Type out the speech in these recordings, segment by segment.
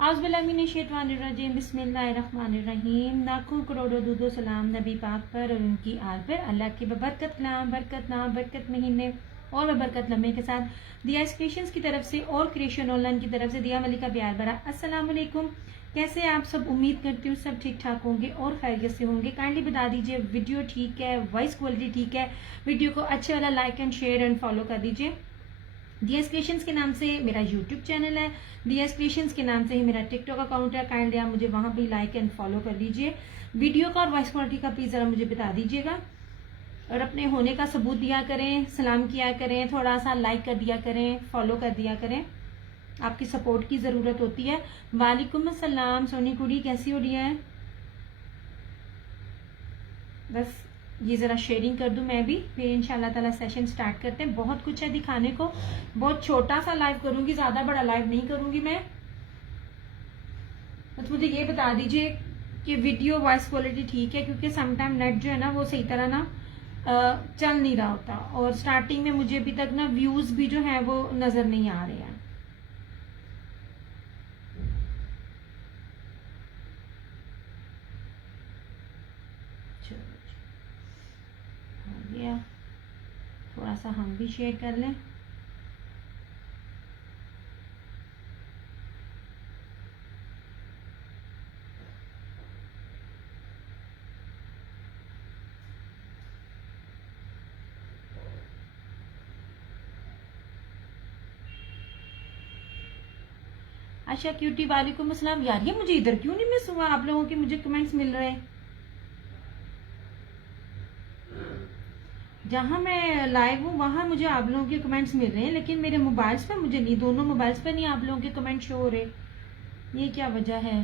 आउज़ुबिल्लाहिमिनश्शैतानिर्रजीम बिस्मिल्लाहिर्रहमानिर्रहीम। लाखों करोड़ों दूदो सलाम नबी पाक पर और उनकी आल पर। अल्लाह की बबरकत कलाम बरकत नाम बरकत महीने और बरकत लम्हे के साथ दिया क्रिएशंस की तरफ से और क्रिएशन ऑनलाइन की तरफ से दिया मलिका प्यार भरा अस्सलाम वालेकुम। कैसे आप सब? उम्मीद करती हूँ सब ठीक ठाक होंगे और खैरियत से होंगे। काइंडली बता दीजिए वीडियो ठीक है, वॉइस क्वालिटी ठीक है? वीडियो को अच्छे वाला like and share and follow कर दीजिए। दिया क्रिएशंस के नाम से मेरा यूट्यूब चैनल है, दिया क्रिएशंस के नाम से ही मेरा टिकटॉक अकाउंट है। काइंडली आप मुझे वहां भी लाइक एंड फॉलो कर लीजिए। वीडियो का और वॉइस क्वालिटी का प्लीज जरा मुझे बता दीजिएगा और अपने होने का सबूत दिया करें, सलाम किया करें, थोड़ा सा लाइक कर दिया करें, फॉलो कर दिया करें। आपकी सपोर्ट की जरूरत होती है। वालेकुम अस्सलाम सोनी कुड़ी, कैसी हो रही है? बस ये जरा शेयरिंग कर दूं मैं भी, फिर इंशाल्लाह ताला सेशन स्टार्ट करते हैं। बहुत कुछ है दिखाने को, बहुत छोटा सा लाइव करूंगी, ज्यादा बड़ा लाइव नहीं करूंगी मैं। तो मुझे ये बता दीजिए कि वीडियो वॉइस क्वालिटी ठीक है, क्योंकि समटाइम नेट जो है ना वो सही तरह ना चल नहीं रहा होता और स्टार्टिंग में मुझे अभी तक ना व्यूज भी जो है वो नजर नहीं आ रहे हैं। थोड़ा सा हम भी शेयर कर लें। अच्छा क्यूटी वालेकुम अस्सलाम। यार ये मुझे इधर क्यों नहीं मिस हुआ? आप लोगों के मुझे कमेंट्स मिल रहे हैं। जहां मैं लाइव हूँ वहां मुझे आप लोगों के कमेंट्स मिल रहे हैं, लेकिन मेरे मोबाइल्स पे मुझे नहीं, दोनों मोबाइल्स पे नहीं आप लोगों के कमेंट शो हो रहे। ये क्या वजह है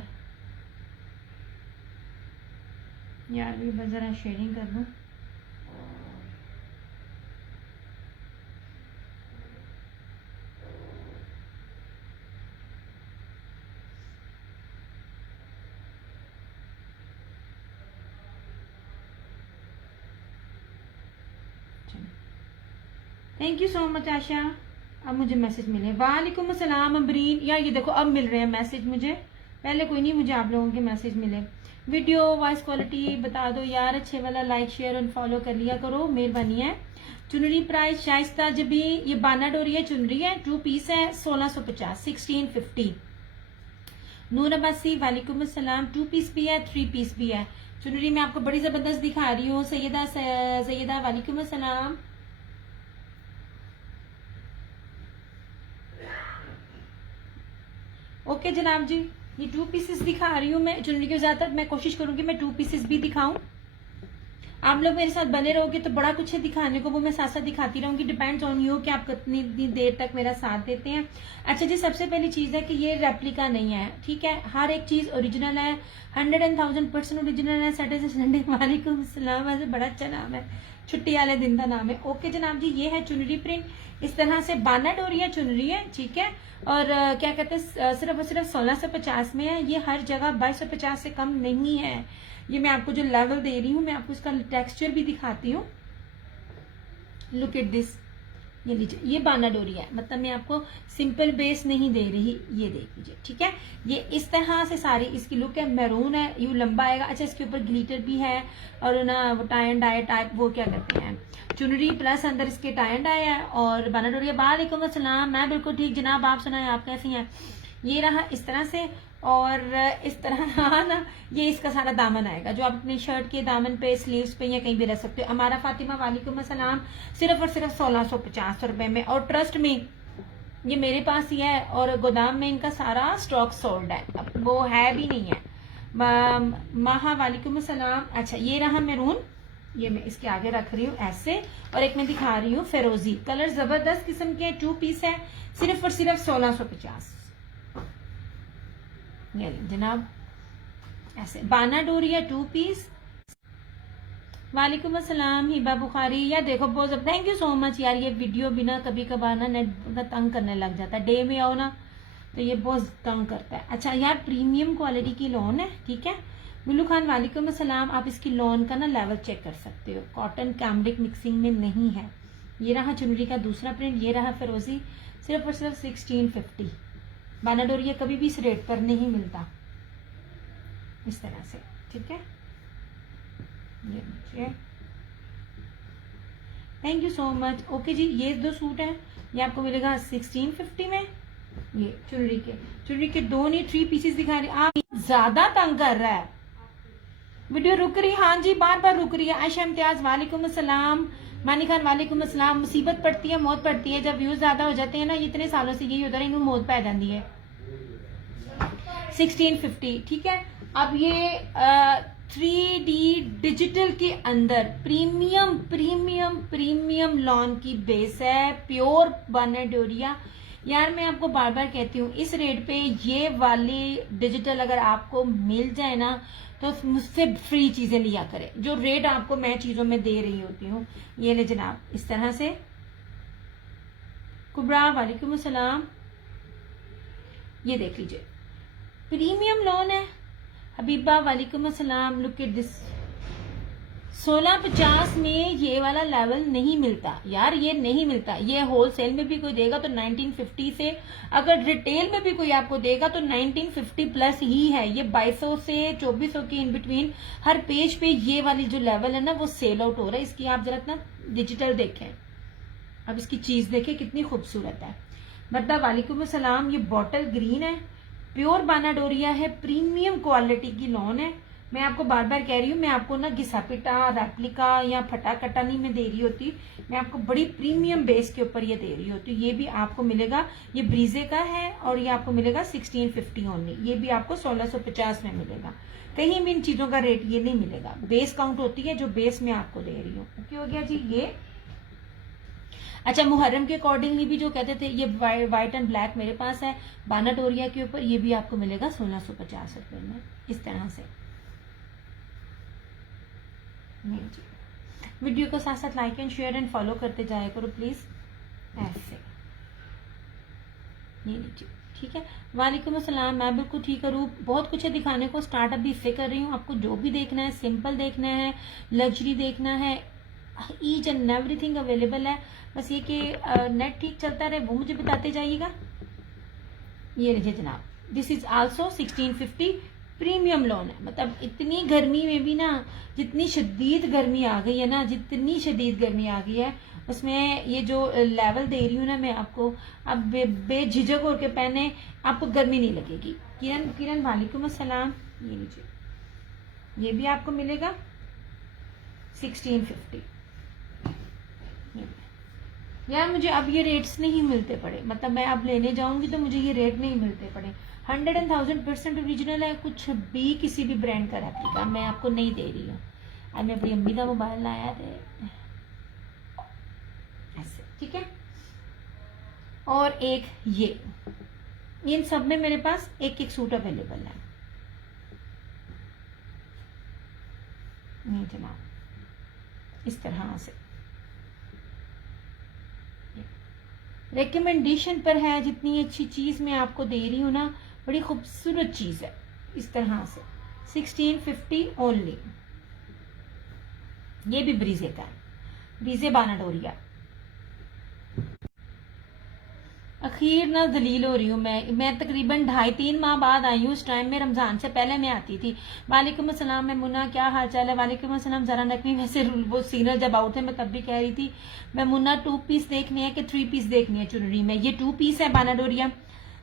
यार? भी जरा शेयरिंग कर दूं। थैंक यू सो मच आशा। अब मुझे मैसेज मिले। वालेकुम अस्सलाम अमरीन। यार ये देखो अब मिल रहे हैं मैसेज मुझे, पहले कोई नहीं मुझे आप लोगों के मैसेज मिले। वीडियो वॉइस क्वालिटी बता दो यार, अच्छे वाला लाइक शेयर और फॉलो कर लिया करो, मेहरबानी है। चुनरी प्राइस शाइस्ता जबी, ये बाना डोरी है, चुनरी है, 2 पीस है, 1650 1650। नूर अब्बासी वालेकुम अस्सलाम। 2 पीस भी है, 3 पीस भी है। चुनरी में आपको बड़ी जबरदस्त दिखा रही हूँ। सैयदा वालेकुम अस्सलाम। ओके जनाब जी, ये 2 पीसेस दिखा रही हूँ मैं चुनरी के। ज्यादातर मैं कोशिश करूंगी मैं 2 पीसेस भी दिखाऊं। आप लोग मेरे साथ बने रहोगे तो बड़ा कुछ है दिखाने को, वो मैं साथ साथ दिखाती रहूंगी। डिपेंड्स ऑन यू कि आप कितनी देर तक मेरा साथ देते हैं। अच्छा जी, सबसे पहली चीज है कि ये रेप्लिका नहीं है, ठीक है? हर एक चीज ओरिजिनल है, 100,000% ओरिजिनल है। Saturday Sunday. वालेकुम अस्सलाम। वैसे बड़ा अच्छा नाम है, छुट्टी वाले दिन का नाम है। ओके जनाब जी, ये है चुनरी प्रिंट, इस तरह से बाना डोरिया चुनरी है, ठीक है? और क्या कहते हैं, सिर्फ और सिर्फ 1650 में है। ये हर जगह 2250 से कम नहीं है। ये मैं आपको जो लेवल दे रही हूँ, मैं आपको इसका टेक्सचर भी दिखाती हूँ। लुक एट दिस, ये लीजिए, ये बाना डोरी है, मतलब मैं आपको सिंपल बेस नहीं दे रही। ये देख लीजिए, ठीक है? ये इस तरह से सारी इसकी लुक है। मैरून है, यू लंबा आएगा। अच्छा, इसके ऊपर ग्लिटर भी है और ना वो टाई एंड डाई टाइप, वो क्या कहते हैं, चुनरी प्लस अंदर इसके टाई एंड डाई है और बाना डोरी है। वालेकुम अस्सलाम। मैं बिल्कुल ठीक जनाब, आप सुनाए, आप कैसी हैं? ये रहा इस तरह से, और इस तरह ना ये इसका सारा दामन आएगा, जो आप अपनी शर्ट के दामन पे, स्लीव्स पे या कहीं भी रख सकते हो। हमारा फातिमा वालेकुम अस्सलाम। सिर्फ और सिर्फ 1650 रुपए में, और ट्रस्ट में ये मेरे पास ही है और गोदाम में इनका सारा स्टॉक सोल्ड है, अब वो है भी नहीं है। माहा वालेकुम अस्सलाम। अच्छा, ये रहा मैरून, ये मैं इसके आगे रख रही हूँ ऐसे, और एक मैं दिखा रही हूँ फिरोजी कलर, जबरदस्त किस्म के 2 पीस है, सिर्फ और सिर्फ 1650। जनाब ऐसे बाना डोरिया 2 पीस। वालेकुम अस्सलाम हिबा बुखारी। यार देखो बहुत थैंक यू सो मच यार। ये वीडियो भी ना कभी कभार ना नेट तंग करने लग जाता है, डे में आओ ना तो ये बहुत तंग करता है। अच्छा यार प्रीमियम क्वालिटी की लॉन है, ठीक है। मिलू खान वालेकुम अस्सलाम। आप इसकी लॉन का ना लेवल चेक कर सकते हो, कॉटन कैमरिक मिक्सिंग में नहीं है। ये रहा चुनरी का दूसरा प्रिंट, ये रहा फिरोजी, सिर्फ और सिर्फ 1650। बानाडोरिया कभी भी इस रेट पर नहीं मिलता इस तरह से, ठीक है। ये thank you so much. Okay जी, ये 2 सूट हैं, ये आपको मिलेगा 1650 में। ये चुनरी के 2 नहीं 3 पीसेस दिखा रही। आप ज्यादा तंग कर रहा है, वीडियो रुक रही। हाँ जी बार बार रुक रही है। आयशा इम्तियाज वालेकुम अस्सलाम। मानी खान वालेकुम अस्सलाम। मुसीबत पड़ती है मौत पड़ती है, जब व्यूज ज्यादा हो जाते हैं ना, इतने सालों से यही होता है, इन्होंने मौत पै जाती है। 1650, ठीक है। अब ये 3D डिजिटल के अंदर प्रीमियम प्रीमियम प्रीमियम लॉन की बेस है, प्योर बानाडोरिया। यार मैं आपको बार बार कहती हूँ, इस रेट पे ये वाली डिजिटल अगर आपको मिल जाए ना तो मुझसे फ्री चीजें लिया करें, जो रेट आपको मैं चीजों में दे रही होती हूँ। ये ले जनाब, इस तरह से। कुबरा वालेकुम अस्सलाम। ये देख लीजिए प्रीमियम लॉन है। हबीबा वालेकुम अस्सलाम। Look at this. 1650 में ये वाला लेवल नहीं मिलता यार, ये नहीं मिलता। ये होलसेल में भी कोई देगा तो 1950 से, अगर रिटेल में भी कोई आपको देगा तो 1950 प्लस ही है। ये 2200 से 2400 के इन बिटवीन हर पेज पे ये वाली जो लेवल है ना वो सेल आउट हो रहा है। इसकी आप जरा ना डिजिटल देखें, अब इसकी चीज देखें कितनी खूबसूरत है। मर्दा वालेकुम अस्सलाम। ये बॉटल ग्रीन है, प्योर बानाडोरिया है, प्रीमियम क्वालिटी की लॉन है। मैं आपको बार बार कह रही हूँ, मैं आपको ना घिसा पिटा रेप्लिका या फटा कटा नहीं मैं दे रही होती, मैं आपको बड़ी प्रीमियम बेस के ऊपर ये दे रही होती। ये भी आपको मिलेगा, ये ब्रीजे का है और ये आपको मिलेगा 1650 ओनली। ये भी आपको 1650 में मिलेगा। कहीं भी इन चीजों का रेट ये नहीं मिलेगा, बेस काउंट होती है जो बेस में आपको दे रही हूँ। ओके हो गया जी ये। अच्छा मुहर्रम के अकॉर्डिंगली भी जो कहते थे, ये व्हाइट एंड ब्लैक मेरे पास है बानाडोरिया के ऊपर, ये भी आपको मिलेगा 1650 रुपए में इस तरह से। नहीं जी, वीडियो को साथ साथ like and share and follow करते जाया करो प्लीज, ऐसे। ये लीजिए, ठीक है। वालेकुम अस्सलाम। मैं बिल्कुल ठीक करूँ, बहुत कुछ है दिखाने को, स्टार्टअप भी इससे कर रही हूँ। आपको जो भी देखना है, सिंपल देखना है, लग्जरी देखना है, ईच एंड एवरीथिंग अवेलेबल है। बस ये कि नेट ठीक चलता रहे वो मुझे बताते जाइएगा। ये लीजिए जनाब, this is also 1650 premium lawn है। मतलब इतनी गर्मी में भी ना, जितनी शदीद गर्मी आ गई है ना, जितनी शदीद गर्मी आ गई है, उसमें ये जो लेवल दे रही हूँ ना मैं आपको, अब बेझिझक होकर पहने, आपको गर्मी नहीं लगेगी। किरण वालेकुम अस्सलाम। ये लीजिए, ये भी आपको मिलेगा 1650। यार मुझे अब ये रेट्स नहीं मिलते पड़े, मतलब मैं अब लेने जाऊंगी तो मुझे ये रेट नहीं मिलते पड़े। 100,000% ओरिजिनल है, कुछ भी किसी भी ब्रांड का रेप्लिका मैं आपको नहीं दे रही हूँ। आज मैं अपनी अम्मी का मोबाइल लाया थे ऐसे, ठीक है। और एक ये, इन सब में मेरे पास एक एक सूट अवेलेबल है। नहीं जनाब, इस तरह से रिकमेंडेशन पर है। जितनी अच्छी चीज मैं आपको दे रही हूँ ना, बड़ी खूबसूरत चीज है। इस तरह से 1650 ओनली। ये भी ब्रीजे का है, ब्रीजे बानाडोरिया। अखीर ना दलील हो रही हूँ मैं तकरीबन 2.5-3 माह बाद आई हूँ। उस टाइम में रमजान से पहले मैं आती थी। वालेकुम अस्सलाम मैं मुन्ना, क्या हाल चाल है? वालेकुम अस्सलाम जरा नकवी। वैसे वो सीनियर जब आउट थे मैं तब भी कह रही थी मैं मुन्ना 2 पीस देखनी है कि 3 पीस देखनी है चुनरी में। ये 2 पीस है बानाडोरिया।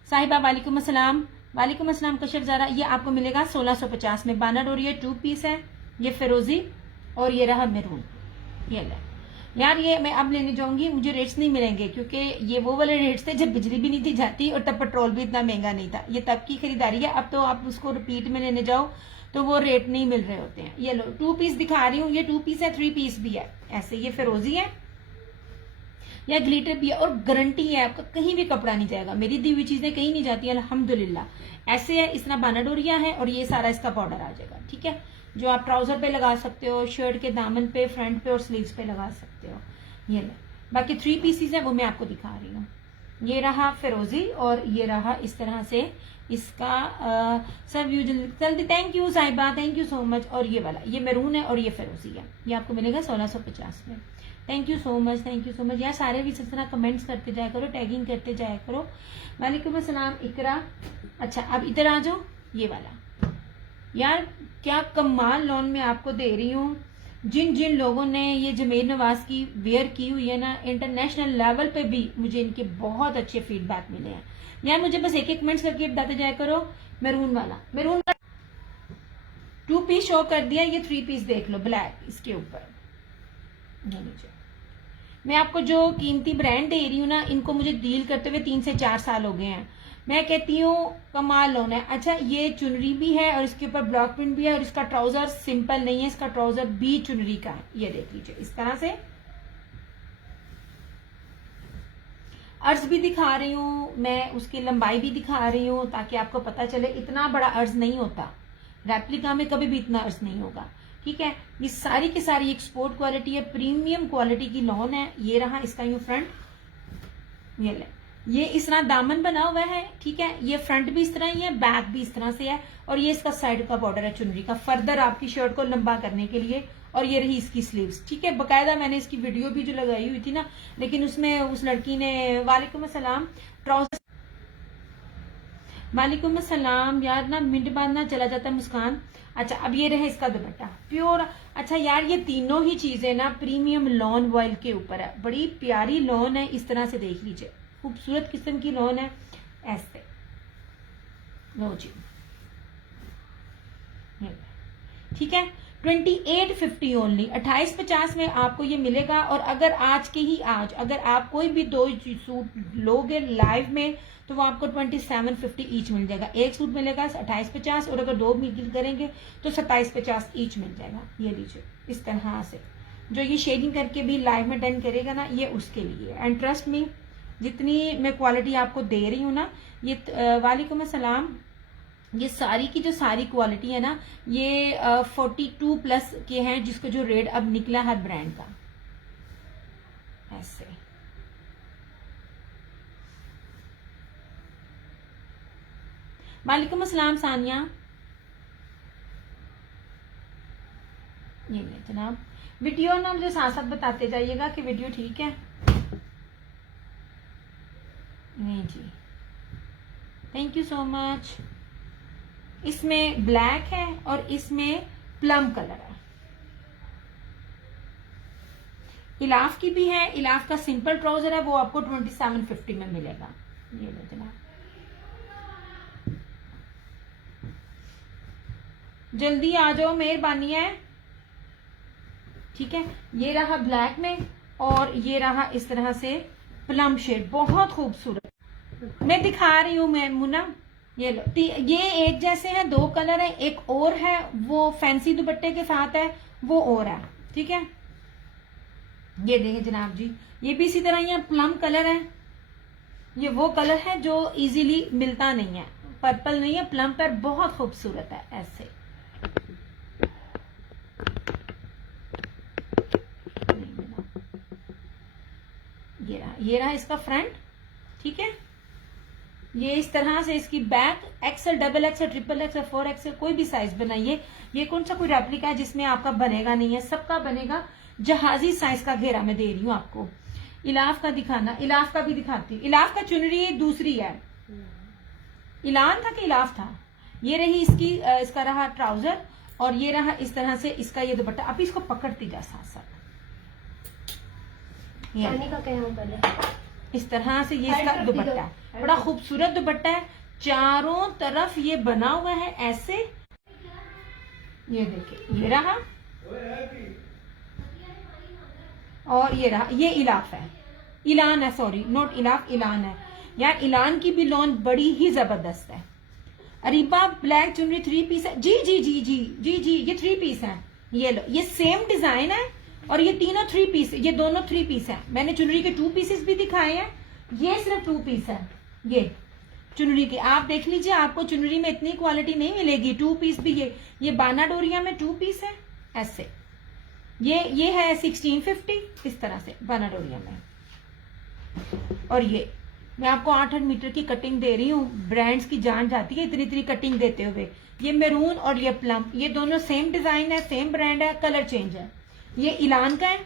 साहिबा वालेकुम अस्सलाम। वालेकुम अस्सलाम कशर जरा। ये आपको मिलेगा 1650 में। बानाडोरिया 2 पीस है, ये फिरोजी और ये रहा मेरून। ये ले यार, ये मैं अब लेने जाऊंगी, मुझे रेट्स नहीं मिलेंगे क्योंकि ये वो वाले रेट्स थे जब बिजली भी नहीं थी जाती और तब पेट्रोल भी इतना महंगा नहीं था। ये तब की खरीदारी है। अब तो आप उसको रिपीट में लेने जाओ तो वो रेट नहीं मिल रहे होते हैं। ये लो 2 पीस दिखा रही हूँ, ये 2 पीस है, 3 पीस भी है ऐसे। ये फिरोजी है या ग्लिटर भी है और गारंटी है आपका कहीं भी कपड़ा नहीं जाएगा। मेरी दी हुई चीजें कहीं नहीं जाती अल्हम्दुलिल्लाह। ऐसे है, इस तरह बानाडोरिया है और ये सारा इसका बॉर्डर आ जाएगा, ठीक है। जो आप ट्राउजर पे लगा सकते हो, शर्ट के दामन पे, फ्रंट पे और स्लीव्स पे लगा सकते हो। ये ले, बाकी 3 पीसीज है वो मैं आपको दिखा रही हूँ। ये रहा फिरोजी और ये रहा इस तरह से इसका सब व्यू जल्दी। थैंक यू साहिबा, थैंक यू सो मच। और ये वाला ये मैरून है और ये फिरोजी है, ये आपको मिलेगा 1650 में। Thank you so much, thank you so much. यार सारे भी इस तरह कमेंट्स करते जाया करो, टैगिंग करते जाया करो। वालेकुम अस्सलाम इकरा। अच्छा अब इधर आ जाओ, ये वाला यार क्या कमाल लॉन में आपको दे रही हूँ। जिन जिन लोगों ने ये जमीर नवाज की वेयर की हुई है ना, इंटरनेशनल लेवल पे भी मुझे इनके बहुत अच्छे फीडबैक मिले हैं। यार मुझे बस एक एक कमेंट्स करके बताते जाया करो। मैरून वाला 2 पीस शो कर दिया, ये 3 पीस देख लो ब्लैक इसके ऊपर। मैं आपको जो कीमती ब्रांड दे रही हूँ ना, इनको मुझे डील करते हुए 3 से 4 साल हो गए हैं। मैं कहती हूँ कमाल लोन है। अच्छा ये चुनरी भी है और इसके ऊपर ब्लॉक प्रिंट भी है और इसका ट्राउजर सिंपल नहीं है, इसका ट्राउजर भी चुनरी का है। ये देख लीजिए इस तरह से। अर्ज भी दिखा रही हूँ मैं, उसकी लंबाई भी दिखा रही हूँ ताकि आपको पता चले। इतना बड़ा अर्ज नहीं होता, रेप्लिका में कभी भी इतना अर्ज नहीं होगा। ठीक है, ये सारी की सारी एक्सपोर्ट क्वालिटी है, प्रीमियम क्वालिटी की लॉन है। ये रहा इसका यूं फ्रंट, ये ले, ये इस तरह दामन बना हुआ है। ठीक है, ये फ्रंट भी इस तरह ही है, बैक भी इस तरह से है और ये इसका साइड का बॉर्डर है चुनरी का, फर्दर आपकी शर्ट को लंबा करने के लिए। और ये रही इसकी स्लीव्स। ठीक है, बकायदा मैंने इसकी वीडियो भी जो लगाई हुई थी ना, लेकिन उसमें उस लड़की ने वालेकुम अस्सलाम ट्राउजर। वालेकुम अस्सलाम यार ना मिनट बाद ना चला जाता है मुस्कान। अच्छा अब ये रहे इसका दुपट्टा प्योर। अच्छा यार ये तीनों ही चीजें ना प्रीमियम लॉन वॉयल के ऊपर है, बड़ी प्यारी लॉन है। इस तरह से देख लीजिए, खूबसूरत किस्म की लॉन है ऐसे। लो जी, ठीक है, 2850 ओनली, 2850 में आपको ये मिलेगा। और अगर आज के ही आज अगर आप कोई भी 2 सूट लोगे लाइव में तो वो आपको 2750 ईच मिल जाएगा। एक सूट मिलेगा 2850 और अगर 2 मील करेंगे तो 2750 ईच मिल जाएगा। ये लीजिए इस तरह से। जो ये शेडिंग करके भी लाइव में डन करेगा ना, ये उसके लिए। एंड ट्रस्ट मी, जितनी मैं क्वालिटी आपको दे रही हूँ ना, ये वालेकुम अस्सलाम, ये सारी की जो सारी क्वालिटी है ना, ये 42 प्लस के हैं, जिसको जो रेट अब निकला हर ब्रांड का ऐसे। वालेकुम अस्सलाम सानिया। ये ले जनाब, वीडियो ना मुझे साथ साथ बताते जाइएगा कि वीडियो ठीक है। नहीं जी, थैंक यू सो मच। इसमें ब्लैक है और इसमें प्लम कलर है। इलाफ की भी है, इलाफ का सिंपल ट्राउजर है, वो आपको 2750 में मिलेगा। ये लो जनाब, जल्दी आ जाओ, मेहरबानी है। ठीक है, ये रहा ब्लैक में और ये रहा इस तरह से प्लम शेड, बहुत खूबसूरत। मैं दिखा रही हूं मैं मुना, ये लो, ये एक जैसे हैं, 2 कलर है, एक और है वो फैंसी दुपट्टे के साथ है, वो और है। ठीक है, ये देखें जनाब जी, ये भी इसी तरह ही प्लम कलर है। ये वो कलर है जो इजीली मिलता नहीं है, पर्पल नहीं है, प्लम पर बहुत खूबसूरत है ऐसे। ये रहा इसका फ्रंट। ठीक है, ये इस तरह से इसकी back, XL, double XL, triple XL, 4 XL, कोई भी साइज बनाइए। ये कौन सा कोई रेप्लिका है जिसमें आपका बनेगा नहीं है, सबका बनेगा। जहाजी साइज का घेरा मैं दे रही हूँ आपको। इलाफ का दिखाना, इलाफ का भी दिखाती हूँ। इलाफ का चुनरी दूसरी है, इलान था कि इलाफ था। ये रही इसकी इसका रहा ट्राउजर और ये रहा इस तरह से इसका ये दुपट्टा। अब इसको पकड़ती जा साथ साथ, इस तरह से ये इसका दुपट्टा, बड़ा खूबसूरत दुपट्टा है, चारों तरफ ये बना हुआ है ऐसे। ये देखिए, ये रहा और ये रहा, ये इलाफ है, इलान है, सॉरी नॉट इलाफ, इलान है। यार इलान की भी लॉन बड़ी ही जबरदस्त है। अरीबा ब्लैक चुनरी 3 पीस है जी जी जी जी जी जी, ये 3 पीस है। ये लो, ये सेम डिजाइन है और ये तीनों 3 पीस, ये दोनों 3 पीस है। मैंने चुनरी के 2 पीसेस भी दिखाए हैं, ये सिर्फ 2 पीस है। ये चुनरी के। आप देख लीजिए, आपको चुनरी में इतनी क्वालिटी नहीं मिलेगी। 2 पीस भी ये बाना डोरिया में 2 पीस है ऐसे। ये है 1650 इस तरह से बाना डोरिया में। और ये मैं आपको 8-8 मीटर की कटिंग दे रही हूँ। ब्रांड्स की जान जाती है इतनी इतनी कटिंग देते हुए। ये मैरून और ये प्लम, ये दोनों सेम डिजाइन है, सेम ब्रांड है, कलर चेंज है। ये इलान का है।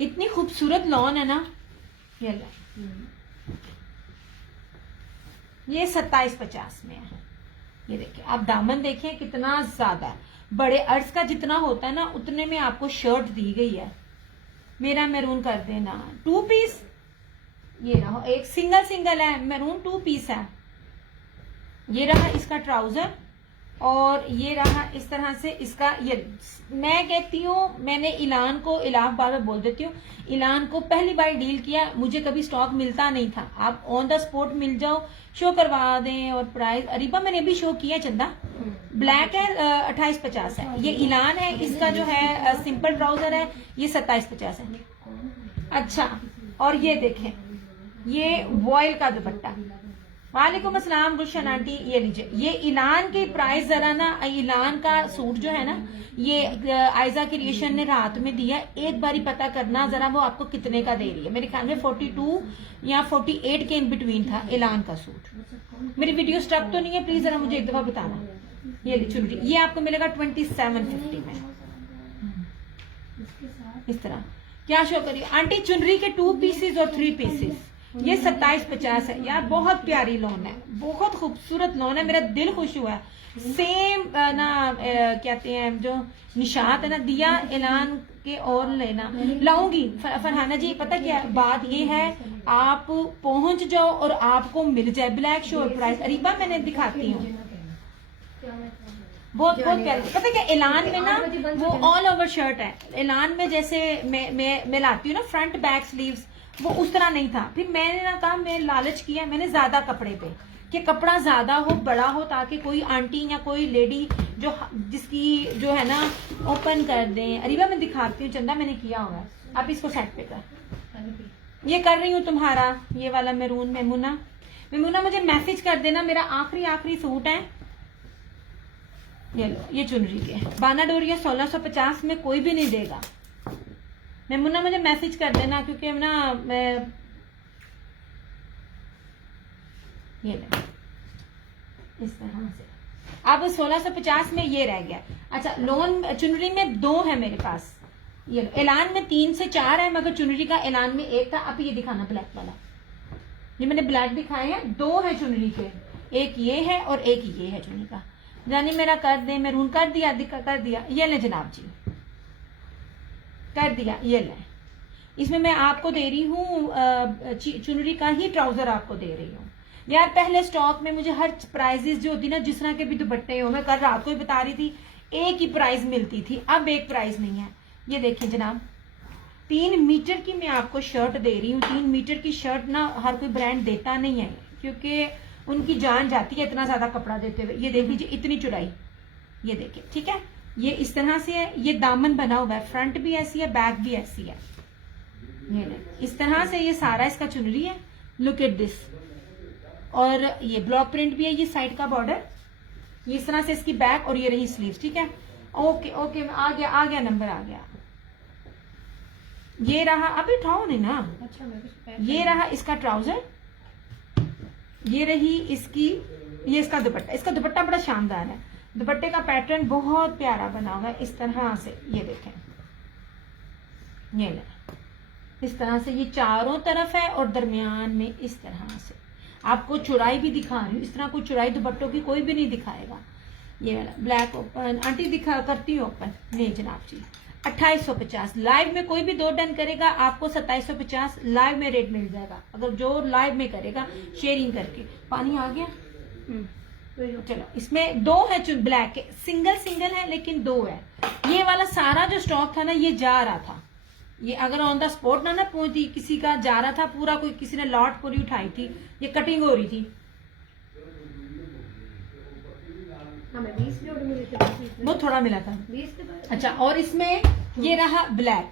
इतनी खूबसूरत लॉन है ना। ये 2750 में है। ये देखिए, आप दामन देखिए कितना ज्यादा है। बड़े अर्ज का जितना होता है ना उतने में आपको शर्ट दी गई है। मेरा मैरून कर देना। 2 पीस ये रहा, एक सिंगल है मैरून 2 पीस है। ये रहा इसका ट्राउजर और ये रहा इस तरह से इसका। ये मैं कहती हूँ, मैंने इलान को बार बार बोल देती हूँ, इलान को पहली बार डील किया, मुझे कभी स्टॉक मिलता नहीं था। आप ऑन द स्पॉट मिल जाओ, शो करवा दें। और प्राइस अरीबा मैंने भी शो किया चंदा, ब्लैक है 2850 है। ये इलान है, इसका जो है सिंपल ट्राउजर है, ये 2750 है। अच्छा, और ये देखें, ये वॉयल का दुपट्टा। वालेकुम अस्सलाम गुलशन आंटी, ये लीजिए। ये इलान की प्राइस जरा ना, इलान का सूट जो है ना, ये आयजा क्रिएशन ने रात में दिया। एक बारी पता करना जरा वो आपको कितने का दे रही है। मेरे ख्याल में 42 या 48 के इन बिटवीन था इलान का सूट। मेरी वीडियो स्टक तो नहीं है, प्लीज जरा मुझे एक दफा बताना। ये चुनरी ये आपको मिलेगा 2750 में इस तरह। क्या शो करिए आंटी, चुनरी के 2 पीसेस और 3 पीसेस, ये 2750 है यार। बहुत प्यारी लॉन है, बहुत खूबसूरत लॉन है, मेरा दिल खुश हुआ। सेम ना कहते हैं जो निशात है ना, दिया एलान के और लेना लाऊंगी। फरहाना जी, पता क्या बात ये है, आप पहुंच जाओ और आपको मिल जाए। ब्लैक शोर प्राइस अरीबा मैंने दिखाती हूँ, बहुत प्यारी। पता क्या एलान में ना वो ऑल ओवर शर्ट है। एलान में जैसे मैं लाती हूँ ना फ्रंट बैक स्लीव्स, वो उस तरह नहीं था। फिर मैंने ना कहा, मैं लालच किया, मैंने ज्यादा कपड़े पे कि कपड़ा ज्यादा हो, बड़ा हो, ताकि कोई आंटी या कोई लेडी जो जिसकी जो है ना ओपन कर दें। अरीबा मैं दिखाती हूँ चंदा, मैंने किया होगा। आप इसको साइड पे कर, ये कर रही हूँ तुम्हारा ये वाला मैरून। मेमुना मुझे मैसेज कर देना, मेरा आखिरी सूट है। ये लो, ये चुनरी के बाना डोरिया 1650 में कोई भी नहीं देगा। मेमुना मुझे मैसेज कर देना, क्योंकि ना मैं ये ले इस तरह से। अब 1650 में ये रह गया। अच्छा, लोन चुनरी में 2 है मेरे पास। ये लो, एलान में 3 से 4 है, मगर चुनरी का एलान में 1 था। अब ये दिखाना ब्लैक वाला, ये मैंने ब्लैक दिखाए हैं। 2 है चुनरी के, एक ये है और एक ये है चुनरी का। जानी मेरा कर दे, मैरून कर दिया, कर दिया। ये ले जनाब जी, कर दिया। ये ले, इसमें मैं आपको दे रही हूँ चुनरी का ही ट्राउजर आपको दे रही हूँ यार। पहले स्टॉक में मुझे हर प्राइजेस जो होती ना, जिस तरह के भी दुपट्टे हो, मैं कल रात को ही बता रही थी, एक ही प्राइस मिलती थी। अब एक प्राइस नहीं है। ये देखिए जनाब, 3 मीटर की मैं आपको शर्ट दे रही हूँ। 3 मीटर की शर्ट ना हर कोई ब्रांड देता नहीं है, क्योंकि उनकी जान जाती है इतना ज्यादा कपड़ा देते हुए। ये देख लीजिए, इतनी चौड़ाई, ये देखिए, ठीक है। ये इस तरह से है, ये दामन बना हुआ है, फ्रंट भी ऐसी है, बैक भी ऐसी है। ये नहीं, इस तरह से ये सारा इसका चुनरी है। Look at this. और ये ब्लॉक प्रिंट भी है, ये साइड का बॉर्डर, ये इस तरह से इसकी बैक, और ये रही स्लीव्स, ठीक है। ओके ओके, आ गया नंबर आ गया। ये रहा, अभी उठाओ नहीं ना। अच्छा, ये रहा इसका ट्राउजर, ये रही इसकी, ये इसका दुपट्टा। इसका दुपट्टा बड़ा शानदार है। दुपट्टे का पैटर्न बहुत प्यारा बना हुआ है इस तरह से। ये देखें, ये ले इस तरह से, ये चारों तरफ है और दरमियान में इस तरह से। आपको चौड़ाई भी दिखा रही हूँ, इस तरह कोई चौड़ाई दुपट्टों की कोई भी नहीं दिखाएगा। ये वाला ब्लैक ओपन, आंटी दिखा करती हूँ ओपन, नहीं जनाब जी। 2850 लाइव में कोई भी 2 डन करेगा, आपको 2750 लाइव में रेट मिल जाएगा। अगर जो लाइव में करेगा शेयरिंग करके। पानी आ गया। चलो, इसमें 2 है ब्लैक के, सिंगल है लेकिन 2 है। ये वाला सारा जो स्टॉक था ना, ये जा रहा था। ये अगर ऑन द स्पॉट ना पहुंचती, किसी का जा रहा था पूरा, कोई किसी ने लॉट पूरी उठाई थी, ये कटिंग हो रही थी। हमें 20 मिले थे, वो थोड़ा मिला था। अच्छा, और इसमें ये रहा ब्लैक,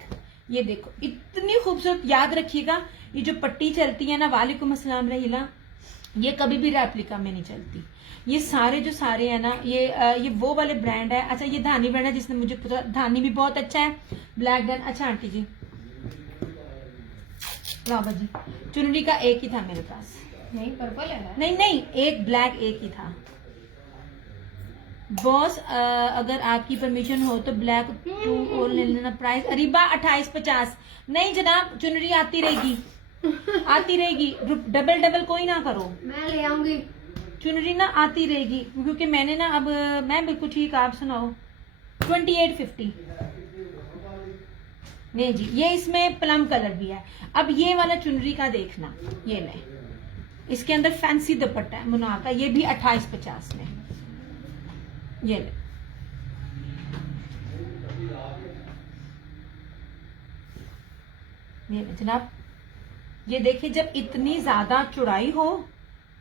ये देखो इतनी खूबसूरत, याद रखिएगा ये जो पट्टी चलती है ना, वालेकुम अस्सलाम रहीला, ये कभी भी रेप्लिका में नहीं चलती। ये सारे जो सारे है ना, ये वो वाले ब्रांड है। अच्छा ये धानी ब्रांड है, जिसने मुझे पता, धानी भी बहुत अच्छा है, ब्लैक डन। अच्छा आंटी जी बाबा जी, चुनरी का एक ही था मेरे पास। नहीं पर्पल है ना? नहीं नहीं, एक ब्लैक एक ही था बॉस। अगर आपकी परमिशन हो तो ब्लैक टू और ले लेना। प्राइस अरीबा 2850। नहीं जनाब, चुनरी आती रहेगी आती रहेगी, डबल डबल कोई ना करो, मैं ले आऊंगी चुनरी ना आती रहेगी। क्योंकि मैंने ना, अब मैं बिल्कुल ठीक, आप सुनाओ। 2850। नहीं जी, ये इसमें प्लम कलर भी है। अब ये वाला चुनरी का देखना, ये ले, इसके अंदर फैंसी दुपट्टा है मुनार का, ये भी 2850 में। ये ले, ये ले जनाब, ये देखिए, जब इतनी ज्यादा चौड़ाई हो,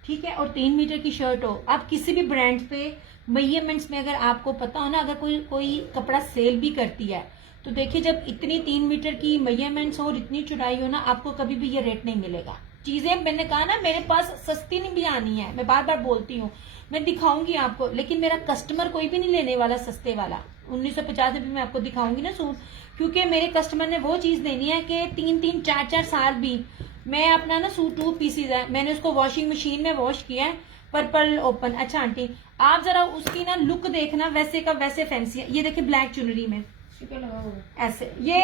ठीक है, और 3 मीटर की शर्ट हो। आप किसी भी ब्रांड पे मेजरमेंट्स में अगर आपको पता हो ना, अगर कोई कपड़ा सेल भी करती है, तो देखिए जब इतनी 3 मीटर की मेजरमेंट्स हो और इतनी चौड़ाई हो ना, आपको कभी भी ये रेट नहीं मिलेगा। चीजें मैंने कहा ना, मेरे पास सस्ती नहीं भी आनी है, मैं बार बार बोलती हूँ, मैं दिखाऊंगी आपको, लेकिन मेरा कस्टमर कोई भी नहीं लेने वाला सस्ते वाला। 1950 में भी मैं आपको दिखाऊंगी ना सूट, क्योंकि मेरे कस्टमर ने वो चीज देनी है कि 3-3, 4-4 साल भी। मैं अपना ना सूट 2 पीसीज है, मैंने उसको वॉशिंग मशीन में वॉश किया है, पर्पल ओपन। अच्छा आंटी आप जरा उसकी ना लुक देखना, वैसे का वैसे फैंसी है। ये देखिए ब्लैक चुनरी में ऐसे, ये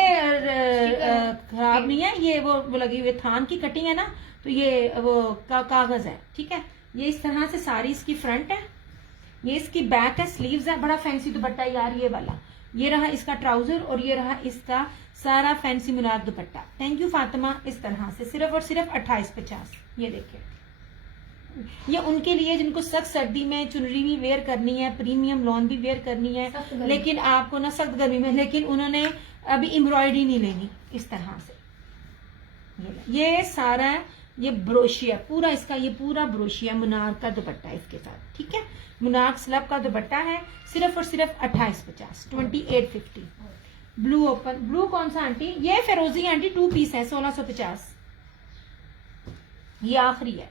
खराब नहीं है, ये वो लगी हुई थान की कटिंग है ना, तो ये वो कागज है, ठीक है। ये इस तरह से सारी इसकी फ्रंट है, ये इसकी बैक है, स्लीव्स है, बड़ा फैंसी दुपट्टा यार ये वाला। ये रहा इसका ट्राउजर और ये रहा इसका सारा fancy Murad dupatta. Thank you Fatima. इस तरह से सिर्फ और सिर्फ 2850। ये देखिए, ये उनके लिए जिनको सख्त सर्दी में चुनरी भी वेयर करनी है, प्रीमियम लॉन भी वेयर करनी है, लेकिन आपको ना सख्त गर्मी में, लेकिन उन्होंने अभी एम्ब्रॉयडरी नहीं लेनी। इस तरह से ये सारा ये ब्रोशिया पूरा, इसका ये पूरा ब्रोशिया मुनार का दुपट्टा इसके साथ, ठीक है। मुनार स्लब का दुपट्टा है, सिर्फ और सिर्फ 2850, 2850। ब्लू ओपन, ब्लू कौन सा आंटी? ये फेरोजी आंटी 2 पीस है, 1650। ये आखिरी है,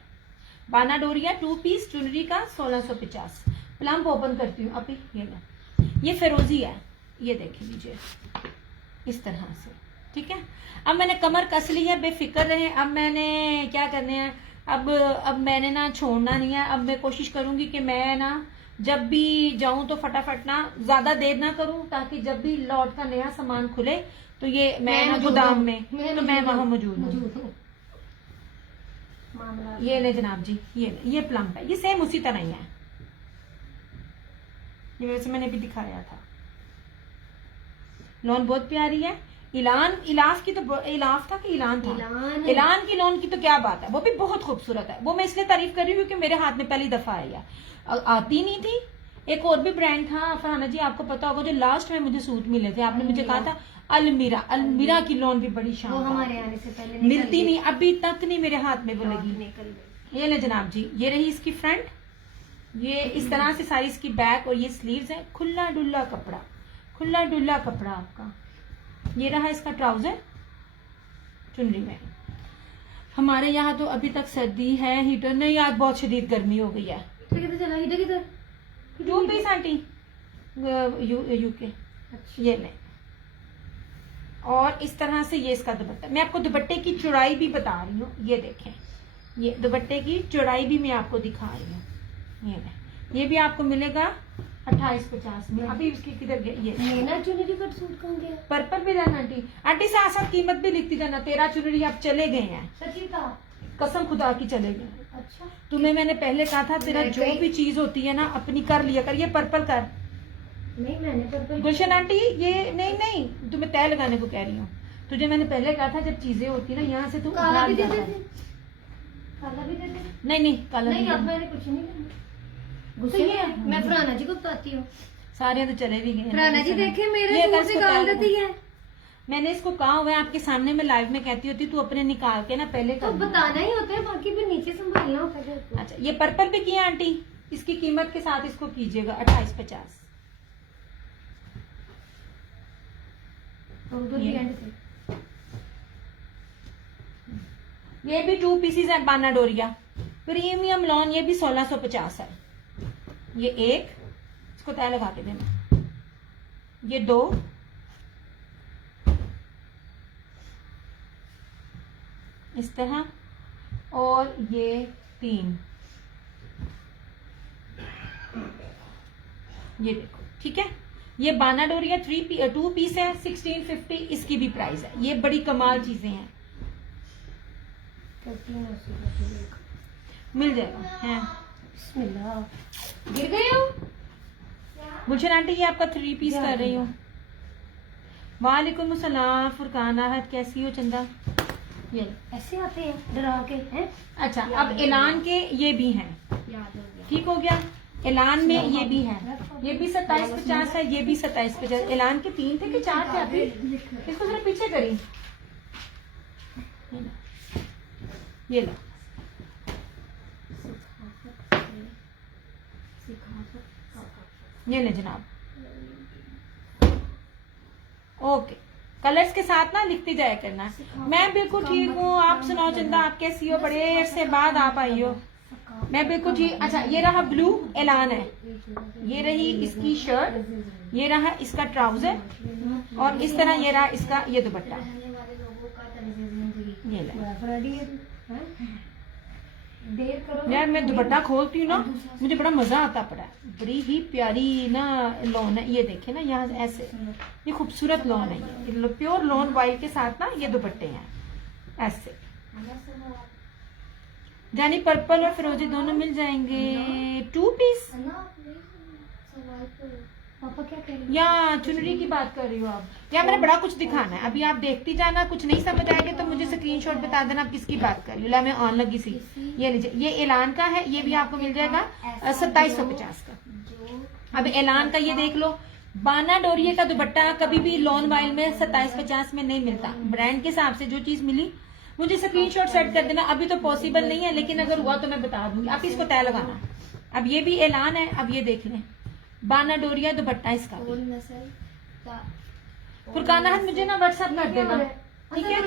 बाना डोरिया 2 पीस चुनरी का 1650। प्लम्प ओपन करती हूँ अभी, ये लो, ये फेरोजी है, ये देख लीजिए इस तरह से, ठीक है। अब मैंने कमर कस ली है, बेफिक्र रहे। अब मैंने क्या करने हैं, अब मैंने ना छोड़ना नहीं है। अब मैं कोशिश करूंगी कि मैं ना जब भी जाऊं तो फटाफट ना, ज्यादा देर ना करूं, ताकि जब भी लौट का नया सामान खुले तो ये मैं ना गोदाम में, तो मैं वहां मौजूद हूँ। ये ले जनाब जी, ये प्लम्प है, ये सेम उसी तरह ही है, ये वैसे मैंने भी दिखाया था। लॉन बहुत प्यारी है। इलाफ की तो इलाफ था कि इलान था, इलान की लॉन की तो क्या बात है, वो भी बहुत खूबसूरत है। वो मैं इसलिए तारीफ कर रही हूँ क्योंकि मेरे हाथ में पहली दफा आई है, आती नहीं थी। एक और भी ब्रांड था फरहाना जी, आपको पता होगा, जो लास्ट में मुझे सूट मिले थे, आपने मुझे कहा था अलमीरा की लॉन भी बड़ी शानदार, हमारे आने से पहले मिलती नहीं, अभी तक नहीं मेरे हाथ में वो लगी। ये ले जनाब जी, ये रही इसकी फ्रंट, ये इस तरह से सारी इसकी बैक, और ये स्लीव्स है, खुला डुल्ला कपड़ा, खुला डुल्ला कपड़ा आपका। ये रहा इसका ट्राउजर चुनरी में। हमारे यहाँ तो अभी तक सर्दी है, हीटर नहीं, आज बहुत शदीद गर्मी हो गई है। चला हीटर किधर? 2 पीस आंटी यूके। ये ले, और इस तरह से ये इसका दुपट्टा। मैं आपको दुपट्टे की चौड़ाई भी बता रही हूँ, ये देखें, ये दुपट्टे की चौड़ाई भी मैं आपको दिखा रही हूँ। ये भी आपको मिलेगा 2850 में। अभी उसकी किधर गया? ये ना चुनरी पर सूट कौन गया? पर्पल भी रहना आंटी, आंटी साथ साथ कीमत भी लिखती जाना। 13 चुनरी आप चले गए हैं, सच्ची का कसम खुदा की चले गए। अच्छा, तुम्हें मैंने पहले कहा था, तेरा जो भी चीज होती है ना अपनी कर लिया कर। ये पर्पल कर। नहीं मैंने पर्पल। गुलशन आंटी ये नहीं, तुम्हें तय लगाने को कह रही हूँ। तुझे मैंने पहले कहा था, जब चीजें होती है ना यहाँ से, तू काला भी दे दे, काला भी दे दे। नहीं काला नहीं, अब मैंने कुछ नहीं करना। गुस्से में मैं फरहाना जी को बताती हूँ। सारे तो चले भी गए। फरहाना जी देखे मेरे सूट निकाल देती है। मैंने इसको कहा हुआ है आपके सामने, मैं लाइव में कहती होती, तू अपने निकाल के ना पहले तो बताना ही होता है, बाकी भी नीचे संभालना होता है। अच्छा, ये पर्पल भी किया आंटी, इसकी कीमत के साथ इसको कीजिएगा 2850। और उधर भी एंड से ये भी 2 पीसेज है बाना डोरिया प्रीमियम लॉन, ये भी 1650 है। ये एक, इसको तय लगा के देना, ये 2, इस तरह, और ये 3, ये देखो ठीक है। ये बाना डोरिया 2 पीस है 1650, इसकी भी प्राइस है। ये बड़ी कमाल चीजें हैं, मिल जाएगा है। बिस्मिल्लाह, गिर गए हो गुलशन आंटी, ये आपका 3 पीस कर रही हूँ। वालेकुम अस्सलाम फुरकान आहत, कैसी हो चंदा? ये ऐसे आते हैं डरा के हैं। अच्छा, अब ऐलान के ये भी हैं, याद हो गया। ठीक हो गया। ऐलान में ये भी है, ये भी 2750 है, ये भी 2750। ऐलान के 3 थे कि 4 थे? अभी इसको जरा पीछे करी, ये लो। ये ले जनाब, ओके। कलर्स के साथ ना लिखती जाया करना। मैं बिल्कुल ठीक हूँ, आप सुनाओ चंदा, आप कैसी हो? बड़े अरसे बाद आप आई हो। मैं बिल्कुल ठीक। अच्छा, ये रहा ब्लू ऐलान है, ये रही इसकी शर्ट, ये रहा इसका ट्राउजर, और इस तरह ये रहा इसका ये दुपट्टा। ये ले देर करो यार, मैं दुपट्टा खोलती हूँ ना, मुझे बड़ा मजा आता पड़ा है। बड़ी ही प्यारी ना लॉन है, ये देखे ना यहाँ ऐसे, ये खूबसूरत लॉन है। ये प्योर लॉन वाइल के साथ ना ये दुपट्टे हैं ऐसे। यानी पर्पल और फिरोजी दोनों मिल जाएंगे। 2 पीस पापा क्या कह रहे हैं? या चुनरी की बात कर रही हो आप? या मैंने बड़ा कुछ दिखाना है, अभी आप देखती जाना। कुछ नहीं समझ आएगा तो मुझे स्क्रीनशॉट बता देना आप किसकी बात कर रही हो। ला मैं ऑन लगी सी, ये लीजिए, ये ऐलान का है, ये भी आपको मिल जाएगा 2750 का। अब ऐलान का ये देख लो, बाना डोरिये का दुपट्टा कभी भी लॉन वाइल में 2750 में नहीं मिलता। ब्रांड के हिसाब से जो चीज मिली मुझे स्क्रीनशॉट सेट कर देना। अभी तो पॉसिबल नहीं है, लेकिन अगर हुआ तो मैं बता दूंगी। आप इसको तय लगाना। अब ये भी ऐलान है, अब ये देख लें, बाना डोरिया दुपट्टा इसका। फुरकाना हद मुझे ना व्हाट्सएप कर देना, ठीक है?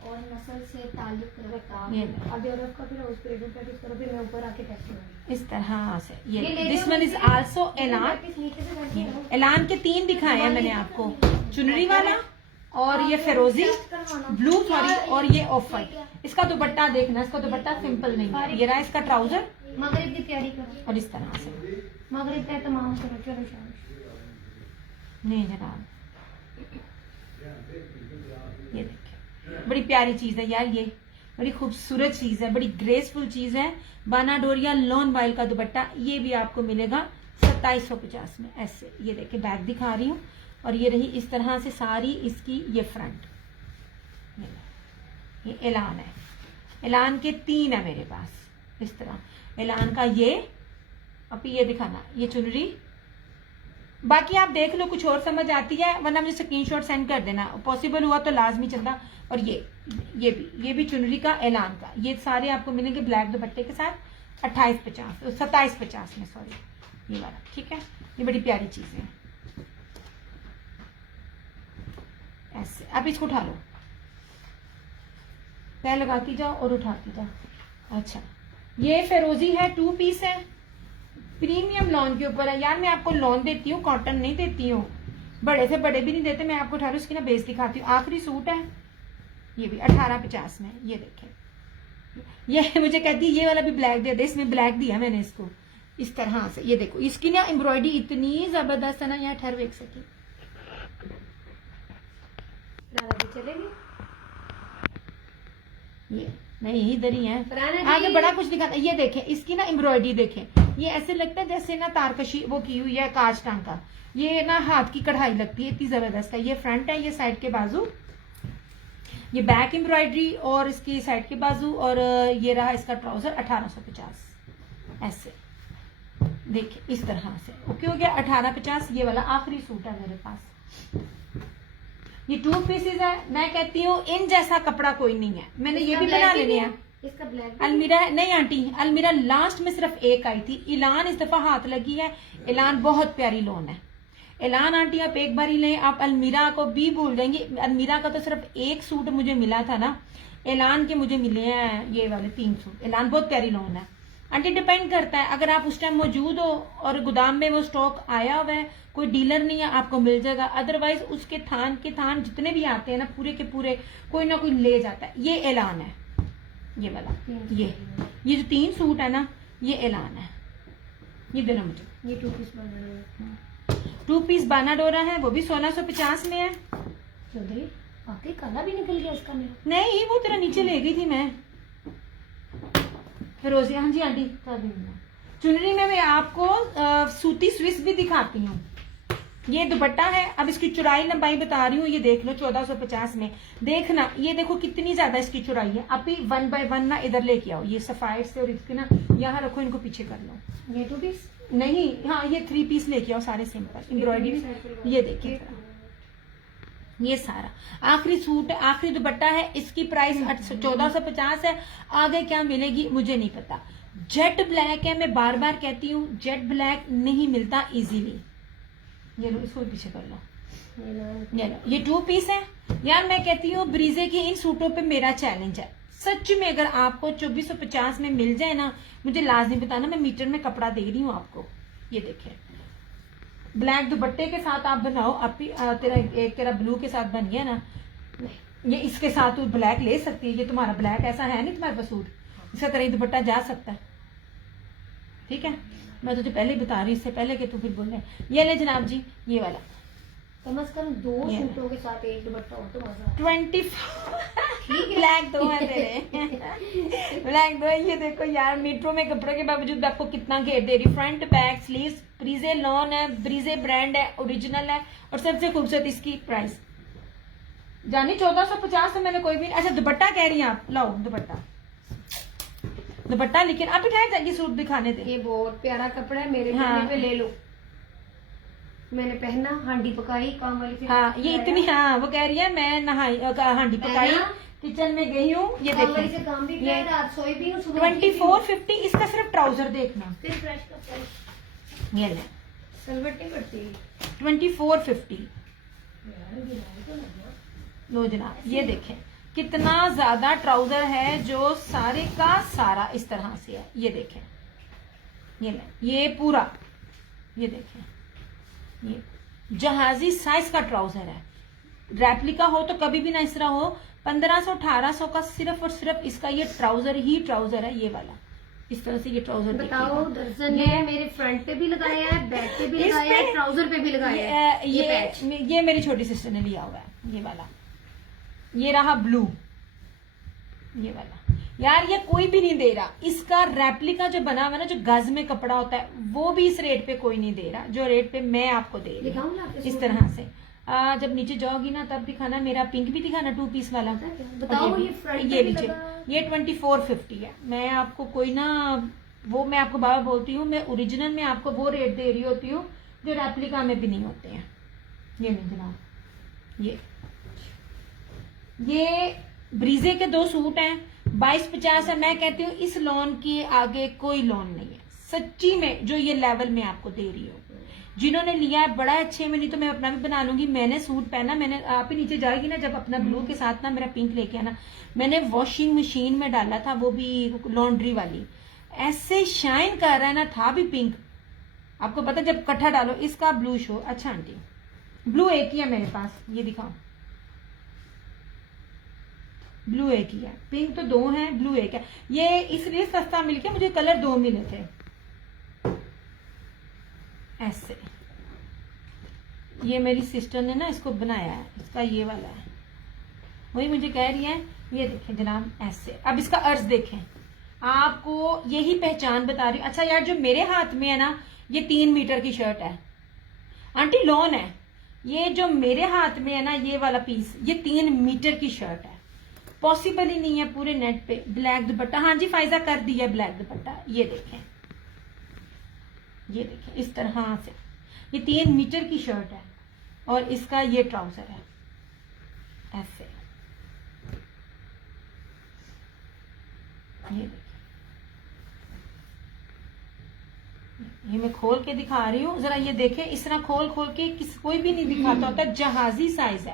और नस्ल से ताल्लुक रखता ये अब यूरोप का फिर उस पीरियड का किस तरह फिर मैं ऊपर आके टेस्ट करूंगी इस तरह से। ये ले this low one is also ऐलान। नीचे से करके रहो। ऐलान के 3 दिखाए हैं मैंने आपको, चुनरी वाला और ये फिरोजी ब्लू सॉरी और ये ऑफ वाइट। इसका दुपट्टा देखना, इसका दुपट्टा सिंपल नहीं है। ये रहा इसका ट्राउजर मगरिब की तैयारी करो, और इस तरह से। मगरिब का तमाम करो, चलो शाबाश। नहीं जनाब, ये देखिए बड़ी प्यारी चीज है यार, ये बड़ी खूबसूरत चीज है, बड़ी ग्रेसफुल चीज है। बाना डोरिया लॉन वाइल का दुपट्टा, ये भी आपको मिलेगा 2750 में ऐसे। ये देखिए बैक दिखा रही हूँ, और ये रही इस तरह से सारी इसकी ये फ्रंट। ये ऐलान है, ऐलान के 3 है मेरे पास इस तरह। ऐलान का ये, अब ये दिखाना, ये चुनरी। बाकी आप देख लो, कुछ और समझ आती है वरना मुझे स्क्रीनशॉट सेंड कर देना, पॉसिबल हुआ तो लाजमी चंदा। और ये भी चुनरी का ऐलान का, ये सारे आपको मिलेंगे ब्लैक दुपट्टे के साथ 2750 में, सॉरी ये वाला, ठीक है? ये बड़ी प्यारी चीज है ऐसे। अब इसको उठा लो, तय लगाती जाओ और उठाती जाओ। अच्छा, ये फिरोजी है, 2 पीस है, प्रीमियम लॉन के ऊपर है। यार मैं आपको लॉन देती हूँ, कॉटन नहीं देती हूँ, बड़े से बड़े भी नहीं देते। मैं आपको 18 उसकी ना बेस दिखाती हूँ। आखिरी सूट है, ये भी 1850 में। ये देखें, ये मुझे कहती है ये वाला भी ब्लैक दे दे, इसमें ब्लैक दिया मैंने इसको इस तरह से। ये देखो, इसकी ना एम्ब्रॉयडरी इतनी जबरदस्त है ना, यहाँ ठहर देख सकी। चलेगी ये नहीं, इधर ही है, फरहाना जी। आगे बड़ा कुछ दिखाता। ये देखें, इसकी ना एम्ब्रॉयडरी देखें, ये ऐसे लगता है जैसे ना तारकशी वो की हुई है कांच टांका। ये ना हाथ की कढ़ाई लगती है, इतनी जबरदस्त है। ये फ्रंट है, ये साइड के बाजू, ये बैक एम्ब्रॉयडरी और इसकी साइड के बाजू, और ये रहा इसका ट्राउजर 1850 ऐसे। देखिए इस तरह से, ओके हो गया 1850। ये वाला आखिरी सूट है मेरे पास, ये 2 पीसेज है। मैं कहती हूँ इन जैसा कपड़ा कोई नहीं है। मैंने ये भी बना लेने हैं। इसका ब्लैक अलमीरा है नहीं आंटी, अलमीरा लास्ट में सिर्फ एक आई थी। ऐलान इस दफा हाथ लगी है। ऐलान बहुत प्यारी लोन है। ऐलान आंटी आप एक बार ही लें, आप अलमीरा को भी भूल जाएंगी। अलमीरा का तो सिर्फ एक सूट मुझे मिला था ना, एलान के मुझे मिले हैं ये वाले 3 सूट। एलान बहुत प्यारी लॉन है आंटी, डिपेंड करता है अगर आप उस टाइम मौजूद हो और गोदाम में वो स्टॉक आया हुआ है, कोई डीलर नहीं है, आपको मिल जाएगा। अदरवाइज उसके थान के थान जितने भी आते हैं ना पूरे के पूरे कोई ना कोई ले जाता है। ये एलान है, ये वाला, ये जो 3 सूट है ना ये एलान है। ये देना मुझे, ये 2 पीस बना 2 पीस बाना डोरा है, वो भी 1650 में है। चौधरी आते काला भी निकल गया इसका मेरा। नहीं वो तेरा नीचे ले गई थी मैं। रोजी, हाँ जी आंटी, चुनरी में मैं आपको सूती स्विस भी दिखाती हूँ। ये दुपट्टा है, अब इसकी चौड़ाई लंबाई बता रही हूँ, ये देख लो 1450 में। देखना ये देखो कितनी ज्यादा इसकी चौड़ाई है। अभी 1 बाय 1 ना इधर लेके आओ, ये सफायर से और इसके ना यहाँ रखो, इनको पीछे कर लो। ये 2 पीस नहीं, हाँ ये 3 पीस लेके आओ सारे सिंपल एम्ब्रॉयडरी। ये देखिए ये सारा आखिरी सूट है, आखिरी दुपट्टा है, इसकी प्राइस 1450 है। आगे क्या मिलेगी मुझे नहीं पता। जेट ब्लैक है, मैं बार बार कहती हूँ जेट ब्लैक नहीं मिलता इजीली। ये लो, इसको भी पीछे कर लो। ये लो, ये 2 पीस है यार। मैं कहती हूँ ब्रीजे की इन सूटों पे मेरा चैलेंज है सच में, अगर आपको 2450 में मिल जाए ना मुझे लाजमी बताना, मैं मीटर में कपड़ा दे रही हूँ आपको। ये देखिए ब्लैक दुपट्टे के साथ आप बनाओ, आप तेरा ब्लू के साथ बन गया ना, ये इसके साथ तू ब्लैक ले सकती है। ये तुम्हारा ब्लैक ऐसा है नहीं तुम्हारे पास सूट, इसका तरह दुपट्टा जा सकता है। ठीक है, मैं तुझे पहले ही बता रही, इससे पहले कि तू फिर बोल रहे। ये ले जनाब जी, ये वाला कम से कम 2 सूटों के साथ एक दुपट्टा हो तो मजा। 24 ब्लैक 2 है तेरे ब्लैक 2 है। ये देखो यार मीटरों में कपड़े के बावजूद आपको कितना घेर दे रही। फ्रंट बैक स्लीव्स, ब्रीजे लॉन है, ब्रीजे ब्रांड है, ओरिजिनल है, और सबसे खूबसूरत इसकी प्राइस जानी 1450 में मैंने कोई भी। अच्छा दुपट्टा कह रही हैं आप, लाओ दुपट्टा लेकिन आप ठहर जाएगी सूट दिखाने दे। ये बहुत प्यारा कपड़ा है, मेरे हाँ। पे ले लो। मैंने पहना, हांडी पकाई काम वाली से। हाँ ये इतनी, हाँ वो कह रही है मैं नहाई हांडी पकाई, किचन में गई हूँ। ये काम वाली देखिए से काम भी किया, रात सोई भी हूँ, सुबह 2450 इसका सिर्फ ट्राउजर देखना। फिर फ्रेश का फ्रेश ये ले सलवट्टी पड़ती है 2450 यार, ये लाई तो लगा। लो जनाब, ये देखें कितना ज्यादा ट्राउजर है जो सारे का सारा इस तरह से है। ये देखें, ये ले, ये पूरा, ये देखें ये जहाजी साइज का ट्राउजर है। रेप्लिका हो तो कभी भी ना इस तरह हो। 1500-1800 का सिर्फ और सिर्फ इसका ये ट्राउजर ही ट्राउजर है। ये वाला इस तरह से ये ट्राउजर बताओ, दर्जन ने मेरे फ्रंट पे भी लगाया है, बैक पे भी लगाया है, ट्राउजर पे भी लगाया है। ये पैच ये मेरी छोटी सिस्टर ने लिया हुआ है। ये वाला, ये रहा ब्लू, ये वाला यार ये कोई भी नहीं दे रहा। इसका रेप्लिका जो बना हुआ ना, जो गज में कपड़ा होता है, वो भी इस रेट पे कोई नहीं दे रहा जो रेट पे मैं आपको दे रही हूँ। इस तरह से जब नीचे जाओगी ना तब दिखाना, मेरा पिंक भी दिखाना 2 पीस वाला। बताओ ये नीचे ये 2450 है। मैं आपको कोई ना वो मैं आपको बाबा बोलती हूँ, मैं ओरिजिनल में आपको वो रेट दे रही होती हूँ जो रेप्लिका में भी नहीं होते हैं। ये नहीं जनाब, ये ब्रीजे के 2 सूट हैं, 2250 है। मैं कहती हूँ इस लोन के आगे कोई लोन नहीं है सच्ची में, जो ये लेवल में आपको दे रही हूँ। जिन्होंने लिया है बड़ा अच्छे में, नहीं तो मैं अपना भी बना लूंगी। मैंने सूट पहना, मैंने आप ही नीचे जाएगी ना जब अपना ब्लू के साथ ना मेरा पिंक लेके आना, मैंने वॉशिंग मशीन में डाला था, वो भी लॉन्ड्री वाली, ऐसे शाइन कर रहा है ना, था भी पिंक। आपको पता जब कट्ठा डालो। इसका ब्लू शो, अच्छा आंटी ब्लू एक ही है मेरे पास, ये दिखाओ, ब्लू एक ही है, पिंक तो 2 हैं, ब्लू एक है। ये इसलिए सस्ता मिल गया, मुझे कलर 2 मिले थे। ऐसे ये मेरी सिस्टर ने ना इसको बनाया है, इसका ये वाला है, वही मुझे कह रही है। ये देखें जनाब ऐसे, अब इसका अर्ज देखें, आपको यही पहचान बता रही हूँ। अच्छा यार जो मेरे हाथ में है ना, ये 3 मीटर की शर्ट है आंटी, लॉन है। ये जो मेरे हाथ में है ना, ये वाला पीस, ये 3 मीटर की शर्ट है। पॉसिबल ही नहीं है पूरे नेट पे। ब्लैक दुपट्टा, हाँ जी फायजा कर दिया ब्लैक दुपट्टा। ये देखें, ये देखें इस तरह से, ये 3 मीटर की शर्ट है और इसका ये ट्राउजर है ऐसे। ये देखिए, ये मैं खोल के दिखा रही हूँ, जरा ये देखें। इस तरह खोल खोल के कोई भी नहीं दिखाता होता। जहाजी साइज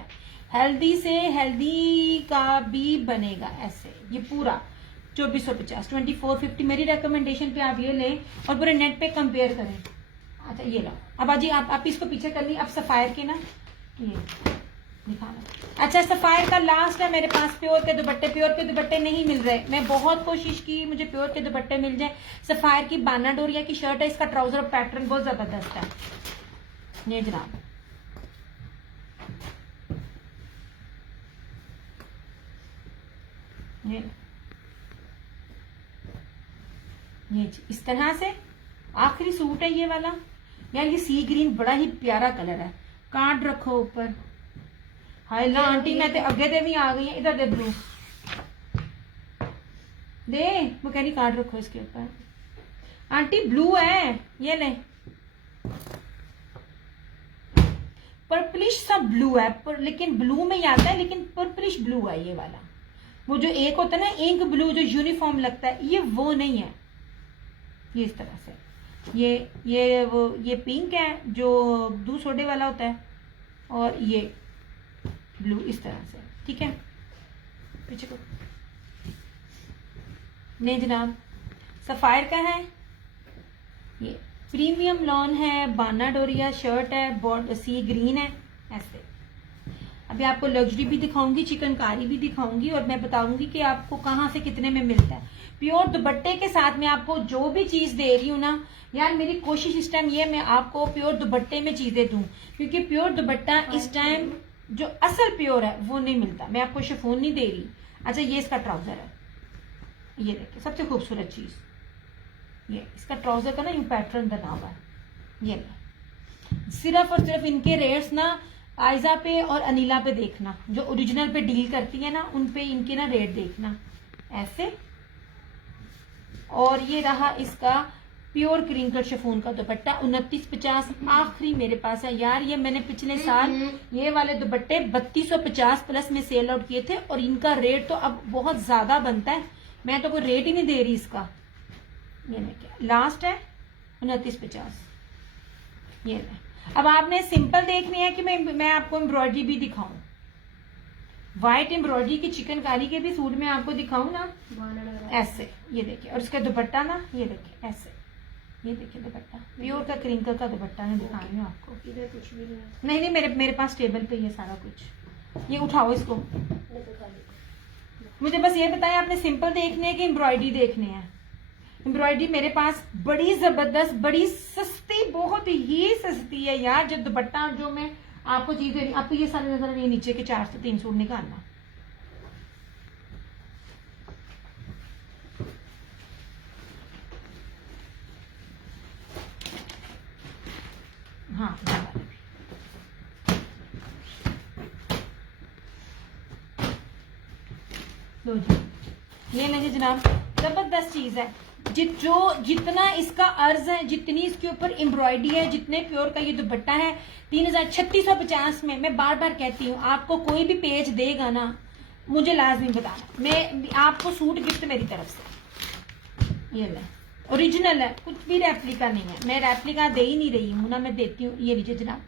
हेल्दी से हेल्दी का भी बनेगा ऐसे। ये पूरा 2450, 2450 मेरी रिकमेंडेशन पे आप ये लें और पूरे नेट पे कंपेयर करें। अच्छा ये लो, अब आजी आप इसको पीछे कर ली। अब सफायर के ना ये दिखाना। अच्छा सफायर का लास्ट है मेरे पास प्योर के दुपट्टे। प्योर के दुपट्टे नहीं मिल रहे, मैं बहुत कोशिश की मुझे प्योर के दुपट्टे मिल जाए। सफायर की बाना डोरिया की शर्ट है, इसका ट्राउजर और पैटर्न बहुत जबरदस्त है। ये जनाब ये इस तरह से आखिरी सूट है ये वाला। यार ये सी ग्रीन बड़ा ही प्यारा कलर है। कार्ड रखो ऊपर। हाय ला आंटी मैं ते अगे दे भी आ गई है। इधर दे ब्लू दे, वो कह रही कार्ड रखो इसके ऊपर। आंटी ब्लू है ये ले, पर्पलिश सा ब्लू है पर लेकिन ब्लू में ही आता है, लेकिन पर्पलिश ब्लू है ये वाला। वो जो एक होता है ना इंक ब्लू जो यूनिफॉर्म लगता है, ये वो नहीं है। ये इस तरह से ये पिंक है जो दूध सोडे वाला होता है, और ये ब्लू इस तरह से। ठीक है पीछे को नहीं जनाब। सफायर का है ये, प्रीमियम लॉन है, बाना डोरिया शर्ट है, सी ग्रीन है ऐसे। अभी आपको लग्जरी भी दिखाऊंगी, चिकनकारी भी दिखाऊंगी, और मैं बताऊंगी कि आपको कहाँ से कितने में मिलता है। प्योर दुपट्टे के साथ मैं आपको जो भी चीज दे रही हूँ ना यार, मेरी कोशिश इस टाइम ये मैं आपको प्योर दुपट्टे में चीजें दूं, क्योंकि प्योर दुपट्टा इस टाइम जो असल प्योर है वो नहीं मिलता। मैं आपको शिफॉन नहीं दे रही। अच्छा ये इसका ट्राउजर है, ये देखिए सबसे खूबसूरत चीज ये इसका ट्राउजर का ना यूं पैटर्न बना हुआ है। ये सिर्फ और सिर्फ इनके रेट्स ना आयजा पे और अनिला पे देखना, जो ओरिजिनल पे डील करती है ना उन पे इनके ना रेट देखना ऐसे। और ये रहा इसका प्योर क्रिंकल शिफॉन का दुपट्टा 2950 आखिरी मेरे पास है। यार ये मैंने पिछले साल ये वाले दुपट्टे 3250 प्लस में सेल आउट किए थे, और इनका रेट तो अब बहुत ज्यादा बनता है। मैं तो कोई रेट ही नहीं दे रही इसका। ये देखिए लास्ट है 2950। ये अब आपने सिंपल देखनी है कि मैं आपको एम्ब्रॉयडरी भी दिखाऊं, व्हाइट एम्ब्रॉयडरी की चिकनकारी के भी सूट में आपको दिखाऊं ना ऐसे। ये देखिए, और इसका दुपट्टा ना ये देखिए ऐसे। ये देखिए दुपट्टा प्योर का क्रिंकल का दुपट्टा मैं दिखा रही हूँ आपको। इधर कुछ भी नहीं मेरे पास टेबल पे ये सारा कुछ। ये उठाओ इसको, मुझे बस ये बताएं आपने सिंपल देखने हैं कि एम्ब्रॉयडरी देखने हैं। एम्ब्रॉयडरी मेरे पास बड़ी जबरदस्त, बड़ी सस्ती, बहुत ही सस्ती है यार। जो दुपट्टा जो मैं आपको चीजें आपको ये सारे नजर ये नीचे के 4 से 3 सूट निकालना। हाँ लो जी, ये लीजिए जनाब, जबरदस्त चीज है। जितना इसका अर्ज है, जितनी इसके ऊपर एम्ब्रॉयडरी है, जितने प्योर का ये दुपट्टा है 3650 में। मैं बार बार कहती हूँ आपको कोई भी पेज देगा ना मुझे लाजमी बताना, मैं आपको सूट गिफ्ट मेरी तरफ से। ये ले ओरिजिनल है, कुछ भी रेप्लिका नहीं है। मैं रेप्लिका दे ही नहीं रही हूँ ना, मैं देती हूँ। ये लीजिए जनाब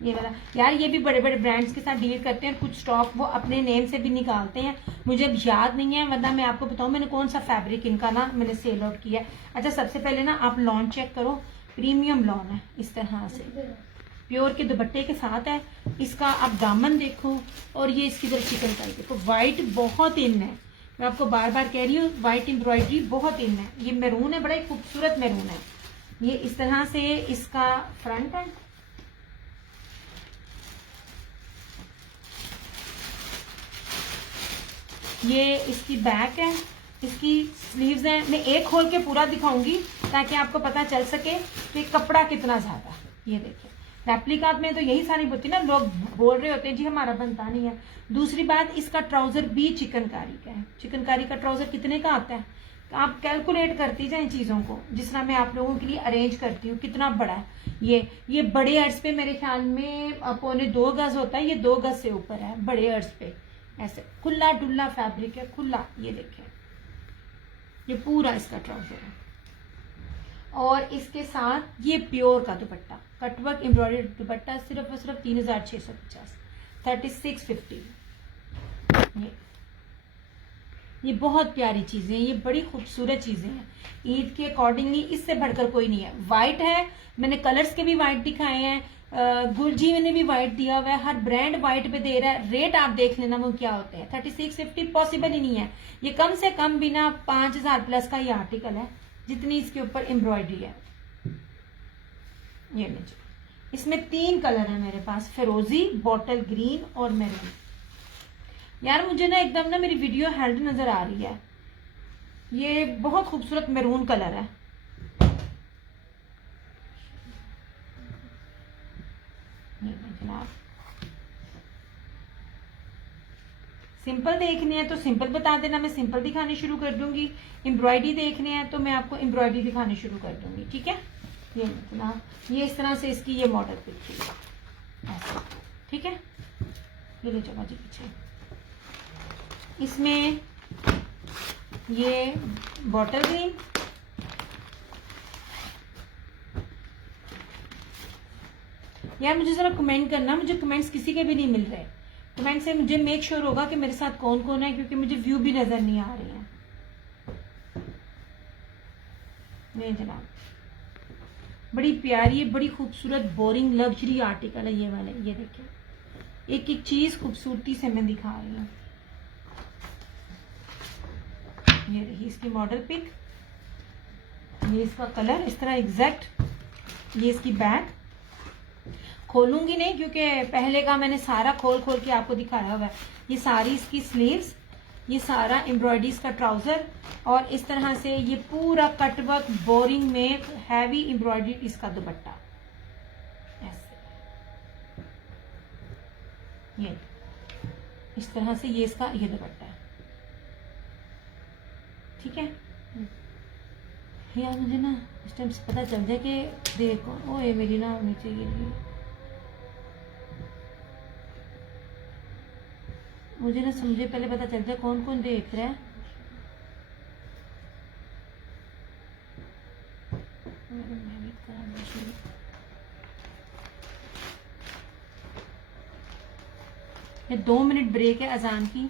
ये वाला। यार ये भी बड़े बड़े ब्रांड्स के साथ डील करते हैं, कुछ स्टॉक वो अपने नेम से भी निकालते हैं, मुझे अब याद नहीं है, वरना मैं आपको बताऊं मैंने कौन सा फैब्रिक इनका ना मैंने सेल आउट किया है। अच्छा सबसे पहले ना आप लॉन चेक करो, प्रीमियम लॉन है इस तरह से, प्योर के दुपट्टे के साथ है। इसका आप दामन देखो, और ये इसकी तरफ चिकनकारी देखो, व्हाइट बहुत इन है। मैं आपको बार बार कह रही हूँ व्हाइट एम्ब्रॉयडरी बहुत इन है। ये मैरून है, बड़ा ही खूबसूरत मैरून है। ये इस तरह से इसका फ्रंट है। ये इसकी बैक है, इसकी स्लीव्स हैं। मैं एक खोल के पूरा दिखाऊंगी ताकि आपको पता चल सके कि कपड़ा कितना ज्यादा है। ये देखिए रेप्लिका में तो यही सारी होती है ना, लोग बोल रहे होते हैं जी हमारा बनता नहीं है। दूसरी बात इसका ट्राउजर भी चिकनकारी का है। चिकनकारी का ट्राउजर कितने का आता है आप कैलकुलेट करती जाए चीजों को, जिस तरह मैं आप लोगों के लिए अरेंज करती हूँ। कितना बड़ा है ये बड़े अर्ज पे मेरे ख्याल में 2.25 गज होता है, ये 2 गज से ऊपर है बड़े अर्ज पे। ऐसे खुला डुल्ला फैब्रिक है, खुला। ये देखिए ये पूरा इसका ट्राउजर है, और इसके साथ ये प्योर का दुपट्टा, कटवर्क एम्ब्रॉयडरी दुपट्टा, सिर्फ और सिर्फ 3650। 3650। ये बहुत प्यारी चीजें हैं, ये बड़ी खूबसूरत चीजें हैं। ईद के अकॉर्डिंगली इससे बढ़कर कोई नहीं है। व्हाइट है, मैंने कलर्स के भी व्हाइट दिखाए हैं, गुलजी ने भी व्हाइट दिया हुआ है, हर ब्रांड व्हाइट पे दे रहा है। रेट आप देख लेना वो क्या होते हैं। 3650 पॉसिबल ही नहीं है। ये कम से कम बिना 5000 प्लस का ये आर्टिकल है, जितनी इसके ऊपर एम्ब्रॉयडरी है। ये लीजिए, इसमें 3 कलर है मेरे पास, फिरोजी, बॉटल ग्रीन और मैरून। यार मुझे ना एकदम ना मेरी वीडियो हेल्ड नजर आ रही है। ये बहुत खूबसूरत मैरून कलर है। जनाब सिंपल देखने हैं तो सिंपल बता देना, मैं सिंपल दिखाने शुरू कर दूंगी। एम्ब्रॉयडरी देखने हैं तो मैं आपको एम्ब्रॉयडरी दिखाने शुरू कर दूंगी, ठीक है। ये जनाब, ये इस तरह से इसकी ये मॉडल पिक ऐसे, ठीक है। ये ले जाओ जी पीछे। इसमें ये बॉटल ग्रीन, यार मुझे जरा कमेंट करना, मुझे कमेंट्स किसी के भी नहीं मिल रहे। कमेंट से मुझे मेक श्योर होगा कि मेरे साथ कौन कौन है, क्योंकि मुझे व्यू भी नजर नहीं आ रही है। नहीं जनाब, बड़ी प्यारी, बड़ी खूबसूरत बोरिंग लग्जरी आर्टिकल है ये वाले। ये देखिए, एक एक चीज खूबसूरती से मैं दिखा रही हूँ। ये देखिए इसकी मॉडल पिक, ये इसका कलर इस तरह एग्जैक्ट। ये इसकी बैक खोलूंगी नहीं क्योंकि पहले का मैंने सारा खोल खोल के आपको दिखाया हुआ है। ये सारी इसकी स्लीव्स, ये सारा एम्ब्रॉयडरीज का ट्राउजर, और इस तरह से ये पूरा कटवर्क बोरिंग में हैवी एम्ब्रॉयडरी इसका दुपट्टा ऐसे। ये इस तरह से ये इसका ये दुपट्टा है, ठीक है। यार मुझे ना इस टाइम से पता चल जाए कि देखो, ओए मेरी ना नीचे गिर गई। मुझे ना समझे पहले पता चल जाए कौन कौन देख रहा है। ये 2 मिनट ब्रेक है अजान की।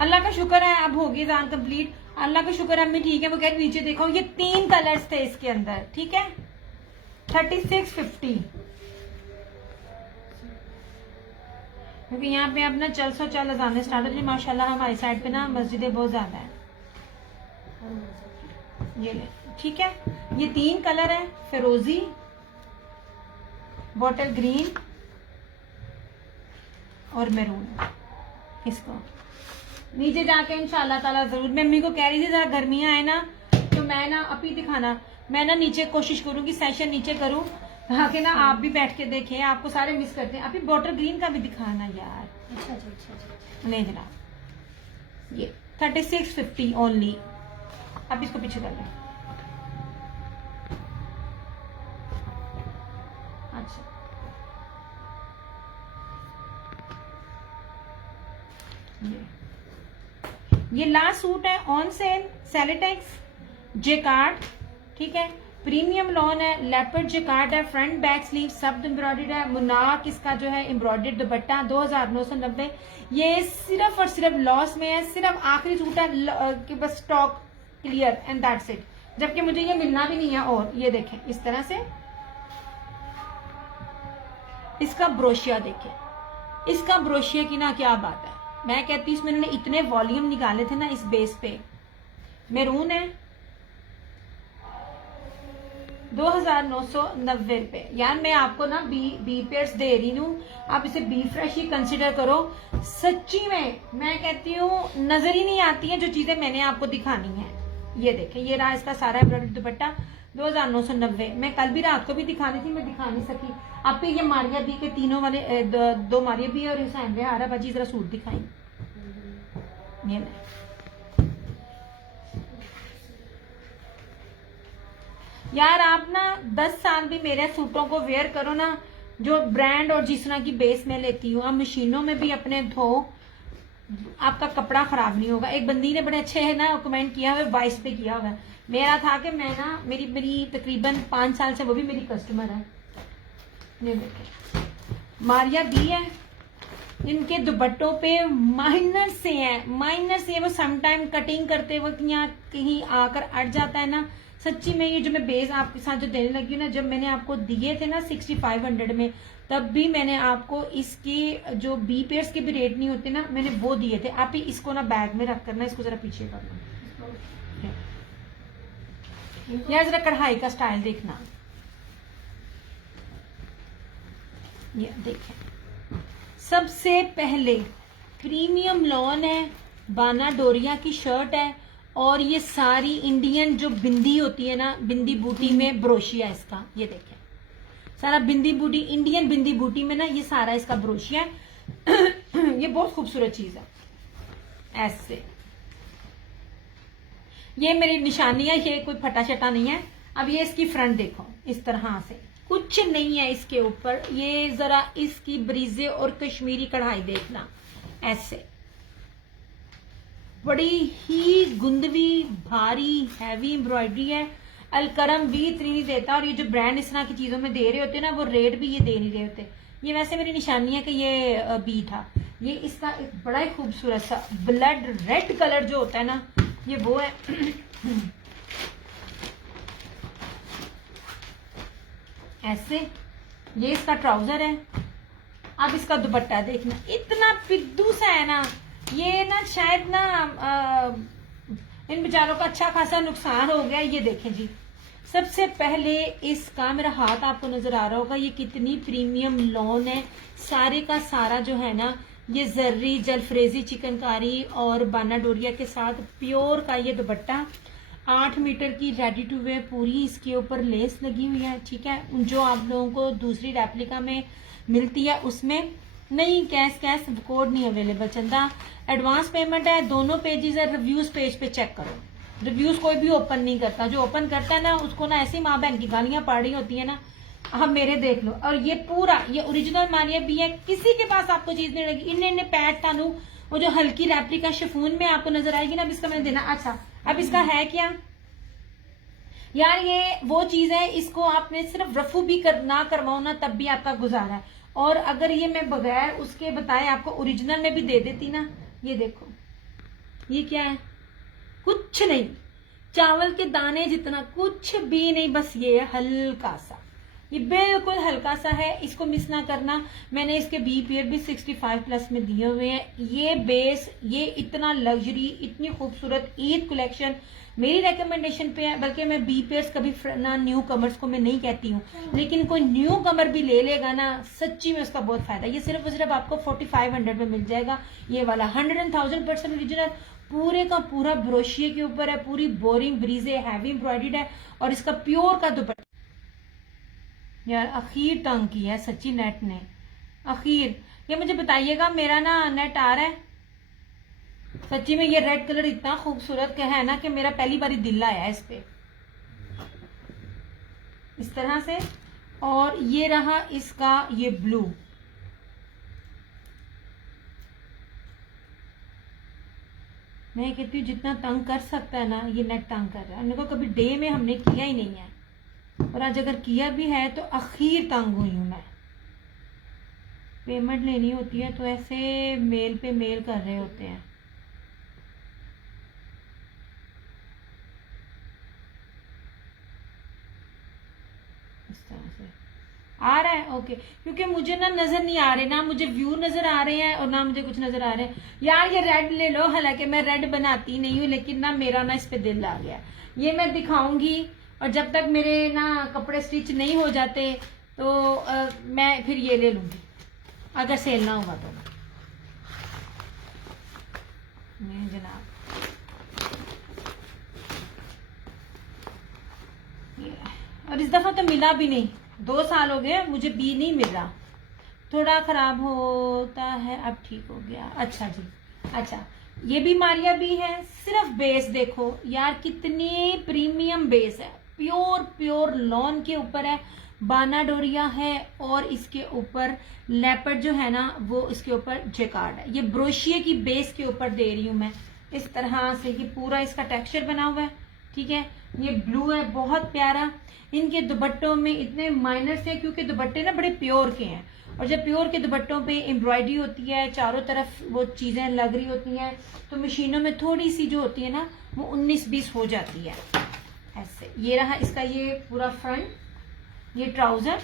अल्लाह का शुक्र है अब होगी जान कंप्लीट। अल्लाह का शुक्र है, अम्मी ठीक है। वो कह नीचे देखो, ये 3 कलर्स थे इसके अंदर, ठीक है। 3650, क्योंकि यहाँ पे अब ना चल सो चल अजाने स्टार्ट हो गई माशाल्लाह। हमारी साइड पे ना मस्जिदें बहुत ज्यादा है। ये ले, ठीक है। ये 3 कलर है, फिरोजी, बॉटल ग्रीन और मैरून। इसको नीचे जाके इंशाल्लाह ताला जरूर। मैं मम्मी को कह रही थी जरा गर्मियां आए ना तो मैं ना अभी दिखाना, मैं ना नीचे कोशिश करूंगी सेशन नीचे करूं ताकि ना आप भी बैठ के देखें। आपको सारे मिस करते हैं। अभी बॉटल ग्रीन का भी दिखाना यार। अच्छा जी, अच्छा जी। नहीं जनाब, ये 3650 ओनली। अब इसको पीछे कर लें। अच्छा, ये लास्ट सूट है ऑन सेल, सेलेटेक्स जेकार्ड, ठीक है, प्रीमियम लॉन है, लेपर्ड जेकार्ड है, फ्रंट बैक स्लीव सब एम्ब्रॉयडर्ड है, मुनाक इसका जो है एम्ब्रॉयडर्ड दुपट्टा 2990। ये सिर्फ और सिर्फ लॉस में है, सिर्फ आखिरी सूट है कि बस stock clear and that's it, जबकि मुझे ये मिलना भी नहीं है। और ये देखें इस तरह से इसका ब्रोशिया देखें, इसका ब्रोशिया की ना क्या बात है। मैं कहती हूँ इसमें इन्होंने इतने वॉल्यूम निकाले थे ना इस बेस पे। मैरून है 2990 रुपए। यार मैं आपको ना बी पेयर्स दे रही हूँ, आप इसे बी फ्रेश ही कंसिडर करो। सच्ची में मैं कहती हूँ नजर ही नहीं आती है जो चीजें मैंने आपको दिखानी है। ये देखें, ये रहा इसका सारा एम्ब्रॉयडरी दुपट्टा 2990। मैं कल भी रात को भी दिखानी थी, मैं दिखा नहीं सकी। आपके ये मारिया बी के तीनों वाले दो मारिया बी और हुसैन रेहारा बाजी जरा सूट दिखाई। ये नहीं, यार आप ना 10 साल भी मेरे सूटों को वेयर करो ना, जो ब्रांड और जिस तरह की बेस में लेती हूँ, आप मशीनों में भी अपने धो, आपका कपड़ा खराब नहीं होगा। एक बंदी ने बड़े अच्छे है ना कमेंट किया हुआ, वॉइस पे किया हुआ है। मेरा था कि मैं ना मेरी तकरीबन 5 साल से वो भी मेरी कस्टमर है। ये देखिए मारिया बी है, इनके दुपट्टों पे माइनर से है, वो समटाइम कटिंग करते वक्त यहाँ कहीं आकर अट जाता है ना। सच्ची में ये जो मैं बेस आपके साथ जो देने लगी हूँ ना, जब मैंने आपको दिए थे ना 6500 में, तब भी मैंने आपको इसके जो बी पेयर्स के भी रेट नहीं होते ना, मैंने वो दिए थे। आप ही इसको ना बैग में रख करना, इसको जरा पीछे करना यार, जरा कढ़ाई का स्टाइल देखना। ये देखें, सबसे पहले प्रीमियम लॉन है, बाना डोरिया की शर्ट है, और ये सारी इंडियन जो बिंदी होती है ना, बिंदी बूटी में ब्रोशिया इसका। ये देखें सारा बिंदी बूटी, इंडियन बिंदी बूटी में ना ये सारा इसका ब्रोशिया है। ये बहुत खूबसूरत चीज है। ऐसे ये मेरी निशानी है, ये कोई फटा शटा नहीं है। अब ये इसकी फ्रंट देखो, इस तरह से कुछ नहीं है इसके ऊपर। ये जरा इसकी ब्रीजे और कश्मीरी कढ़ाई देखना, ऐसे बड़ी ही गुंदवी भारी हैवी एम्ब्रॉयडरी है। अलकरम भी इतनी नहीं देता, और ये जो ब्रांड इस तरह की चीजों में दे रहे होते हैं ना, वो रेट भी ये दे नहीं रहे होते। ये वैसे मेरी निशानी है कि ये बी था। ये इसका एक बड़ा ही खूबसूरत सा ब्लड रेड कलर जो होता है ना, ये वो है। ऐसे ये इसका ट्राउजर है। अब इसका दुपट्टा देखना, इतना पिद्दू सा है ना, ये ना शायद ना इन बेचारों का अच्छा खासा नुकसान हो गया। ये देखें जी, सबसे पहले इसका, मेरा हाथ आपको नजर आ रहा होगा, ये कितनी प्रीमियम लॉन है। सारे का सारा जो है ना, ये जर्री जलफ्रेजी चिकनकारी और बाना डोरिया के साथ प्योर का ये दुपट्टा, 8 मीटर की रेडी टू वेयर पूरी इसके ऊपर लेस लगी हुई है। ठीक है, जो आप लोगों को दूसरी रेप्लिका में मिलती है उसमें नहीं। कैश कोड नहीं अवेलेबल। चंदा एडवांस पेमेंट है, दोनों पेजेस है। रिव्यूज पेज पे चेक करो, रिव्यूज कोई भी ओपन नहीं करता। जो ओपन करता है ना, उसको ना ऐसी माँ बहन की गालियां पड़ रही होती है ना। हम मेरे देख लो, और ये पूरा ये ओरिजिनल मानिया भी है, किसी के पास आपको चीज नहीं लगी। इन्हें पैच तानू वो जो हल्की रेप्लिका शिफॉन में आपको नजर आएगी ना, अब इसका मैंने देना। अच्छा, अब इसका है क्या यार, ये वो चीज है, इसको आपने सिर्फ रफू भी ना करवाओ ना, तब भी आपका गुजारा है। और अगर ये मैं बगैर उसके बताए आपको ओरिजिनल में भी दे देती ना, ये देखो ये क्या है, कुछ नहीं, चावल के दाने जितना, कुछ भी नहीं, बस ये है हल्का सा। ये बिल्कुल हल्का सा है, इसको मिस ना करना। मैंने इसके बी पेयर भी 65+ में दिए हुए हैं। ये बेस, ये इतना लग्जरी, इतनी खूबसूरत ईद कलेक्शन मेरी रेकमेंडेशन पे है। बल्कि मैं बी पेयर्स कभी ना न्यू कमर्स को मैं नहीं कहती हूँ, लेकिन कोई न्यू कमर भी ले लेगा ना, सच्ची में उसका बहुत फायदा। ये सिर्फ और सिर्फ आपको 4500 में मिल जाएगा। ये वाला 100,000% ओरिजिनल, पूरे का पूरा ब्रोशिये के ऊपर है, पूरी बोरिंग ब्रीजे हैवी एम्ब्रॉयडर्ड है, और इसका प्योर का दुपट्टा। यार आखिर तंग किया है सच्ची नेट ने, आखिर। ये मुझे बताइएगा मेरा ना नेट आ रहा है सच्ची में। ये रेड कलर इतना खूबसूरत है ना कि मेरा पहली बार दिल आया इस पे, इस तरह से। और ये रहा इसका ये ब्लू, मैं कहती हूँ जितना तंग कर सकता है ना ये नेट तंग कर रहा है। मेरे को कभी डे में हमने किया ही नहीं है, और आज अगर किया भी है तो आखिर तंग हुई हूं मैं। पेमेंट लेनी होती है तो ऐसे मेल पे मेल कर रहे होते हैं। इस तरह से आ रहा है, ओके। क्योंकि मुझे ना नजर नहीं आ रहे, ना मुझे व्यू नजर आ रहे हैं और ना मुझे कुछ नजर आ रहे हैं। यार ये रेड ले लो, हालांकि मैं रेड बनाती नहीं हूँ, लेकिन ना मेरा ना इस पे दिल आ गया। ये मैं दिखाऊंगी, और जब तक मेरे ना कपड़े स्टिच नहीं हो जाते तो मैं फिर ये ले लूंगी, अगर सेल ना होगा तो। नहीं जनाब, और इस दफा तो मिला भी नहीं, 2 साल हो गए मुझे बी नहीं मिल रहा। थोड़ा खराब होता है, अब ठीक हो गया। अच्छा जी, अच्छा। ये भी मारिया भी है, सिर्फ बेस देखो यार कितनी प्रीमियम बेस है, प्योर लॉन के ऊपर है, बाना डोरिया है, और इसके ऊपर लेपर्ड जो है ना वो इसके ऊपर जेकार्ड है। ये ब्रोशिये की बेस के ऊपर दे रही हूं मैं, इस तरह से। ये पूरा इसका टेक्सचर बना हुआ है, ठीक है। ये ब्लू है, बहुत प्यारा। इनके दुपट्टों में इतने माइनर्स हैं क्योंकि दुपट्टे ना बड़े प्योर के हैं, और जब प्योर के दुपट्टों पे एम्ब्रॉयडरी होती है, चारों तरफ वो चीजें लग रही होती हैं, तो मशीनों में थोड़ी सी जो होती है ना वो 19-20 हो जाती है ऐसे। ये रहा इसका ये पूरा फ्रंट, ये ट्राउजर,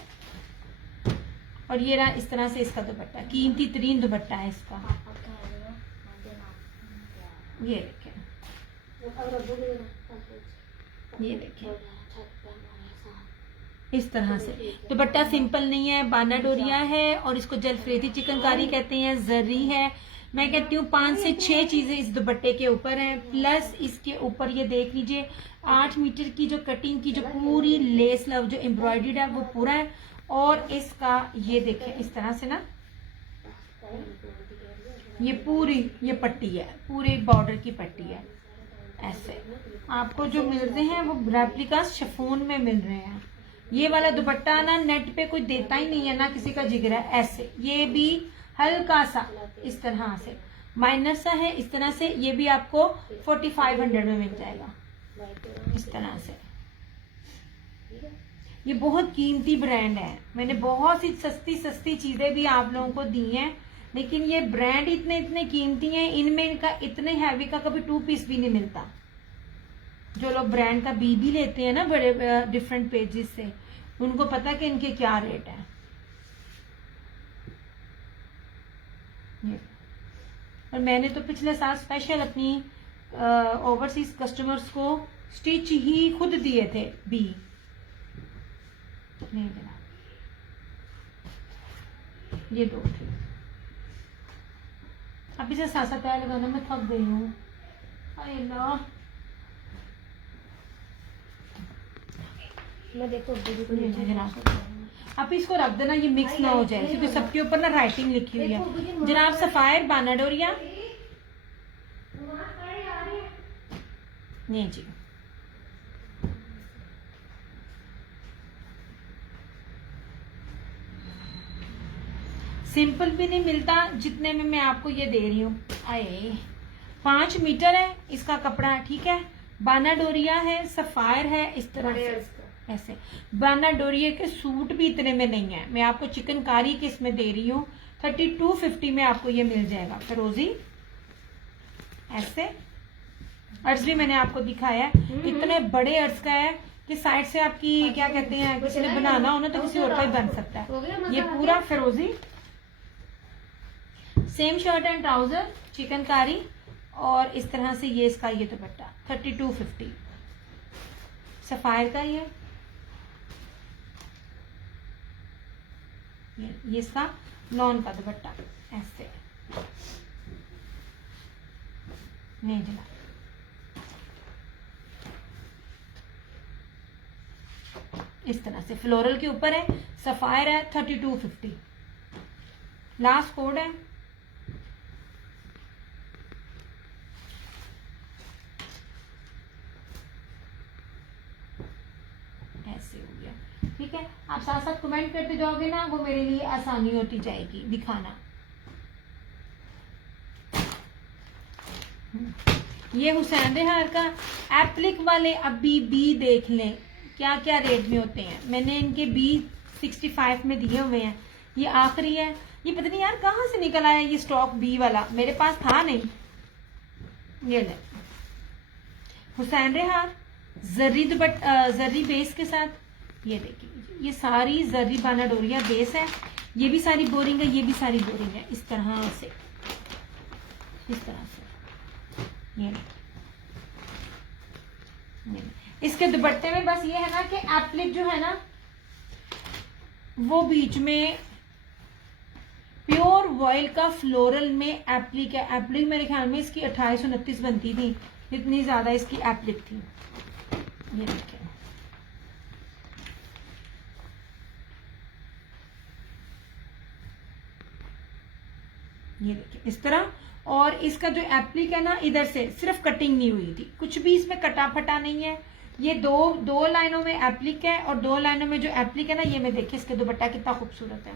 और ये रहा इस तरह से इसका दुपट्टा। कीमती तरीन दुपट्टा है इसका, ये देखें, ये देखें इस तरह से। दुपट्टा सिंपल नहीं है, बाना डोरिया है, और इसको जलफ्रेदी चिकनकारी कहते हैं, जरी है। मैं कहती हूँ 5 से 6 चीजें इस दुपट्टे के ऊपर हैं, प्लस इसके ऊपर ये देख लीजिए 8 मीटर की जो कटिंग की जो पूरी लेस लव जो एम्ब्रॉयडर्ड है वो पूरा है। और इसका ये देखें इस तरह से ना, ये पूरी ये पट्टी है, पूरे बॉर्डर की पट्टी है ऐसे। आपको जो मिल रहे हैं वो रेप्लिका शिफॉन में मिल रहे हैं। ये वाला दुपट्टा ना नेट पे कोई देता ही नहीं है, ना किसी का जिगर है ऐसे। ये भी हल्का सा इस तरह से माइनस सा है, इस तरह से। ये भी आपको 4500 में मिल जाएगा इस तरह से। ये बहुत कीमती ब्रांड है, मैंने बहुत सी सस्ती चीजें भी आप लोगों को दी हैं, लेकिन ये ब्रांड इतने कीमती हैं, इनमें इनका इतने हैवी का कभी 2 पीस भी नहीं मिलता। जो लोग ब्रांड का बी लेते हैं ना बड़े डिफरेंट पेजेस से, उनको पता कि इनके क्या रेट है। और मैंने तो पिछले साल स्पेशल अपनी ओवरसीज कस्टमर्स को स्टिच ही खुद दिए थे बी। नहीं देना, ये 2 थे। अब इसे सासा तय लगाना मैं थक गई हूँ। मैं देखो आप इसको रख देना, ये मिक्स ना हो जाए, क्योंकि सबके ऊपर ना राइटिंग लिखी हुई है। जनाब सफायर बाना डोरिया नहीं जी, सिंपल भी नहीं मिलता जितने में मैं आपको ये दे रही हूँ। आए 5 मीटर है इसका कपड़ा, ठीक है। बाना डोरिया है, सफायर है, इस तरह से ऐसे। बाना डोरिया के सूट भी इतने में नहीं है, मैं आपको चिकनकारी के इसमें दे रही हूँ 3250 में आपको ये मिल जाएगा। फिरोजी ऐसे। अर्ज भी मैंने आपको दिखाया है, इतने बड़े अर्ज का है कि साइड से आपकी क्या कहते हैं, किसी ने बनाना हो ना तो किसी और का ही बन सकता हो गया है। मसाला ये पूरा फिरोजी, same shirt and trouser chikankari, और इस तरह से ये इसका ये दुपट्टा 3250 सफायर का ये इसका लॉन का दुपट्टा ऐसे नहीं जला। इस तरह से फ्लोरल के ऊपर है, सफायर है 3250, लास्ट कोड है। ऐसे हो गया, ठीक है। आप साथ साथ कमेंट करते जाओगे ना, वो मेरे लिए आसानी होती जाएगी दिखाना। ये हुसैन रेहार का एप्लिक वाले अभी बी देख लें क्या क्या रेट में होते हैं। मैंने इनके बी 65 में दिए हुए हैं, ये आखिरी है। ये पता नहीं यार कहाँ से निकल आया ये स्टॉक बी वाला, मेरे पास था नहीं। ये ले हुसैन रेहार जर्री बेस के साथ, ये देखिए ये सारी जर्री बाना डोरिया बेस है, ये भी सारी बोरिंग है, ये भी सारी बोरिंग है। इस तरह से, इस तरह से ये इसके दुपट्टे में बस ये है ना कि एप्लिक जो है ना वो बीच में प्योर वॉयल का फ्लोरल में एप्लिक है। एप्लिक मेरे ख्याल में इसकी 2829 बनती थी, इतनी ज्यादा इसकी एप्लिक थी। ये देखिए ये देखिए इस तरह। और इसका जो एप्लिक है ना, इधर से सिर्फ कटिंग नहीं हुई थी, कुछ भी इसमें कटा फटा नहीं है। ये दो लाइनों में एप्लिक है और 2 लाइनों में जो एप्लिक है ना, ये में देखिए इसके दुपट्टा कितना खूबसूरत है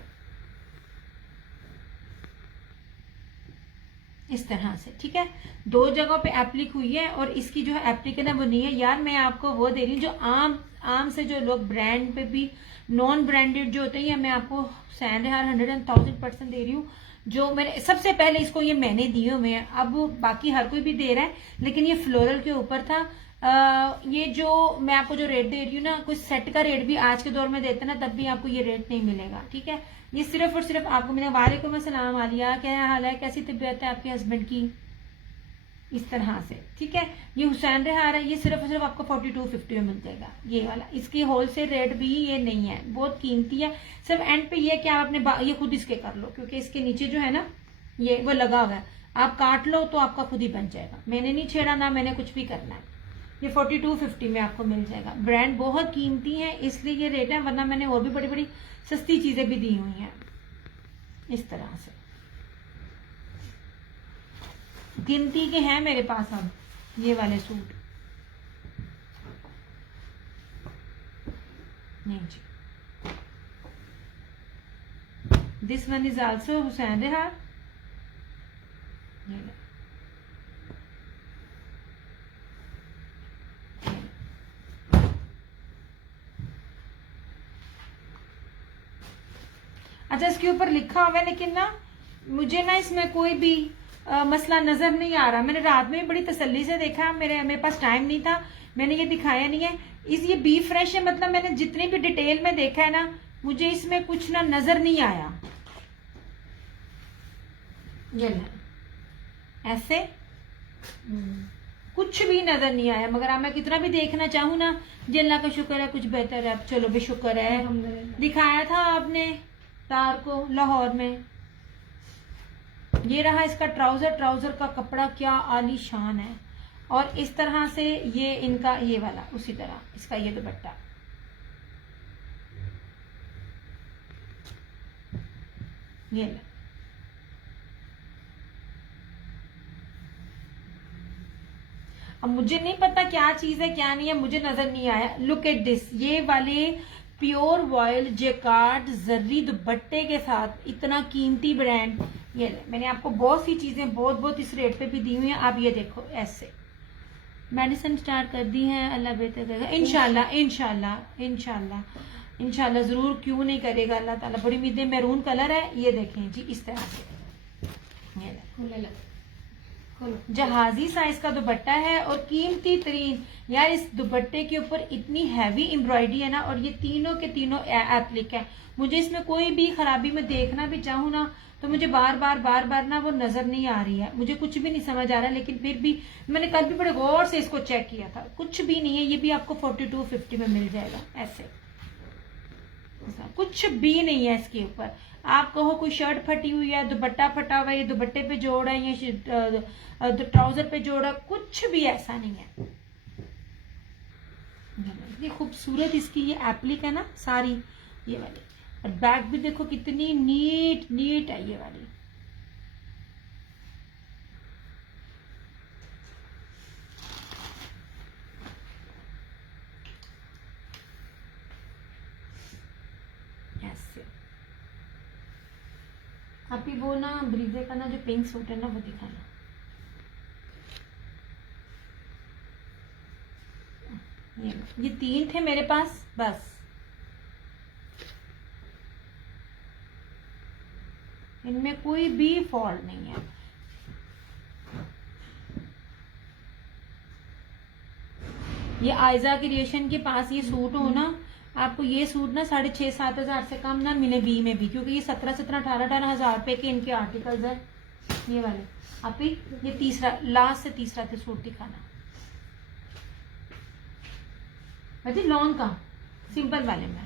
इस तरह से, ठीक है। 2 जगहों पे एप्लिक हुई है और इसकी जो है एप्लिक है ना वो नहीं है। यार मैं आपको वो दे रही हूँ जो आम से जो लोग ब्रांड पे भी नॉन ब्रांडेड जो होते हैं, मैं आपको हुसैन रेहार 100,000% दे रही हूँ। जो मैंने सबसे पहले इसको ये मैंने दिए हुए हैं, अब बाकी हर कोई भी दे रहा है, लेकिन ये फ्लोरल के ऊपर था। ये जो मैं आपको जो रेट दे रही हूँ ना, कुछ सेट का रेट भी आज के दौर में देते ना, तब भी आपको ये रेट नहीं मिलेगा, ठीक है। ये सिर्फ और सिर्फ आपको मैंने वालेकुम अस्सलाम आलिया, क्या हाल है, कैसी तबीयत है आपके हस्बैंड की, इस तरह से, ठीक है। ये हुसैन रेहार है, ये सिर्फ और सिर्फ आपको 4250 में मिल जाएगा ये वाला। इसकी होलसेल रेट भी ये नहीं है, बहुत कीमती है। सिर्फ एंड पे ये क्या आपने ये खुद इसके कर लो, क्योंकि इसके नीचे जो है ना ये वो लगा हुआ है, आप काट लो तो आपका खुद ही बन जाएगा। मैंने नहीं छेड़ा ना मैंने कुछ भी करना है। ये 4250 में आपको मिल जाएगा। ब्रांड बहुत कीमती है इसलिए ये रेट है, वरना मैंने और भी बड़ी बड़ी सस्ती चीजें भी दी हुई हैं इस तरह से। गिनती के हैं मेरे पास अब ये वाले सूट। नहीं जी, this one is also Hussain Rehar. अच्छा इसके ऊपर लिखा हुआ है, लेकिन ना मुझे ना इसमें कोई भी मसला नजर नहीं आ रहा। मैंने रात में बड़ी तसल्ली से देखा, मेरे पास टाइम नहीं था, मैंने ये दिखाया नहीं है। ये बी फ्रेश है, मतलब मैंने जितनी भी डिटेल में देखा है ना, मुझे इसमें कुछ ना नजर नहीं आया। ये ऐसे कुछ भी नजर नहीं आया, मगर अब मैं कितना भी देखना चाहूँ ना, जी अल्लाह का शुक्र है कुछ बेहतर है। अब चलो भी शुक्र है, दिखाया था आपने तार को लाहौर में। ये रहा इसका ट्राउजर, ट्राउजर का कपड़ा क्या आली शान है। और इस तरह से ये इनका ये वाला उसी तरह इसका ये दुपट्टा। ये ले। अब मुझे नहीं पता क्या चीज है क्या नहीं है, मुझे नजर नहीं आया। लुक एट दिस, ये वाले प्योर वॉयल जेकार्ड जर्री दुपट्टे के साथ इतना कीमती ब्रांड। ये ले, मैंने आपको बहुत सी चीजें बहुत इस रेट पे भी दी हुई हैं। आप ये देखो ऐसे मेडिसिन स्टार्ट कर दी है, अल्लाह बेहतर करेगा इंशाल्लाह इंशाल्लाह इंशाल्लाह इंशाल्लाह। जरूर क्यों नहीं करेगा अल्लाह ताला। बड़ी उम्मीदें। मैरून कलर है, ये देखें जी इस तरह से। ये ले जहाजी साइज का दुपट्टा है और कीमती तरीन। यार इस दुपट्टे के ऊपर इतनी हैवी एम्ब्रॉयडरी है ना, और ये तीनों के तीनों एप्लिक है। मुझे इसमें कोई भी खराबी में देखना भी चाहूँ ना तो मुझे बार बार ना वो नजर नहीं आ रही है, मुझे कुछ भी नहीं समझ आ रहा। लेकिन फिर भी मैंने कल भी बड़े गौर से इसको चेक किया था, कुछ भी नहीं है। ये भी आपको 4250 में मिल जाएगा ऐसे, कुछ भी नहीं है इसके ऊपर। आप कहो कोई शर्ट फटी हुई है, दुपट्टा फटा हुआ है, ये दुपट्टे पे जोड़ा है, ये ट्राउजर पे जोड़ा, कुछ भी ऐसा नहीं है। ये खूबसूरत इसकी ये एप्लिक है ना सारी ये वाली, और बैक भी देखो कितनी नीट नीट है ये वाली। ऐसे अभी वो ना ब्रीजे का ना जो पिंक सूट है ना वो दिखाना। ये 3 थे मेरे पास बस। इनमें कोई भी फॉल्ट नहीं है। ये आयजा क्रिएशन के पास ये सूट हो ना, आपको ये सूट ना 6,500-7 हजार से कम ना मिले बी में भी, क्योंकि ये 17-18 हजार रुपए के इनके आर्टिकल्स है ये वाले। आप ही ये तीसरा लास्ट से तीसरा थे सूट दिखाना। अच्छा लॉन का सिंपल वाले में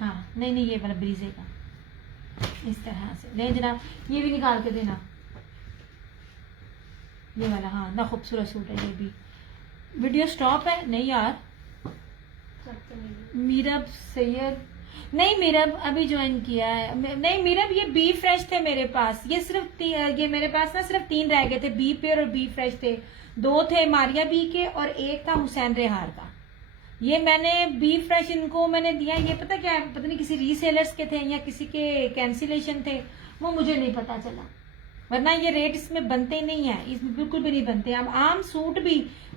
हाँ नहीं ये वाला ब्रीजे का इस तरह से ले जनाब। ये भी निकाल के देना ये वाला। हाँ ना खूबसूरत सूट है ये भी। वीडियो स्टॉप है नहीं यार। मीरब सैयद नहीं, मीरब अभी ज्वाइन किया है। नहीं मीरब ये बी फ्रेश थे मेरे पास, ये सिर्फ ये मेरे पास ना सिर्फ 3 रह गए थे। बी पेयर और बी फ्रेश थे, 2 थे मारिया बी के और 1 था हुसैन रेहार का। ये मैंने बी फ्रेश इनको मैंने दिया। ये पता क्या है, पता नहीं किसी रीसेलर्स के थे या किसी के कैंसिलेशन थे, वो मुझे नहीं पता चला, वरना ये रेट इसमें बनते नहीं है, इसमें बिल्कुल भी नहीं बनते। अब आम सूट भी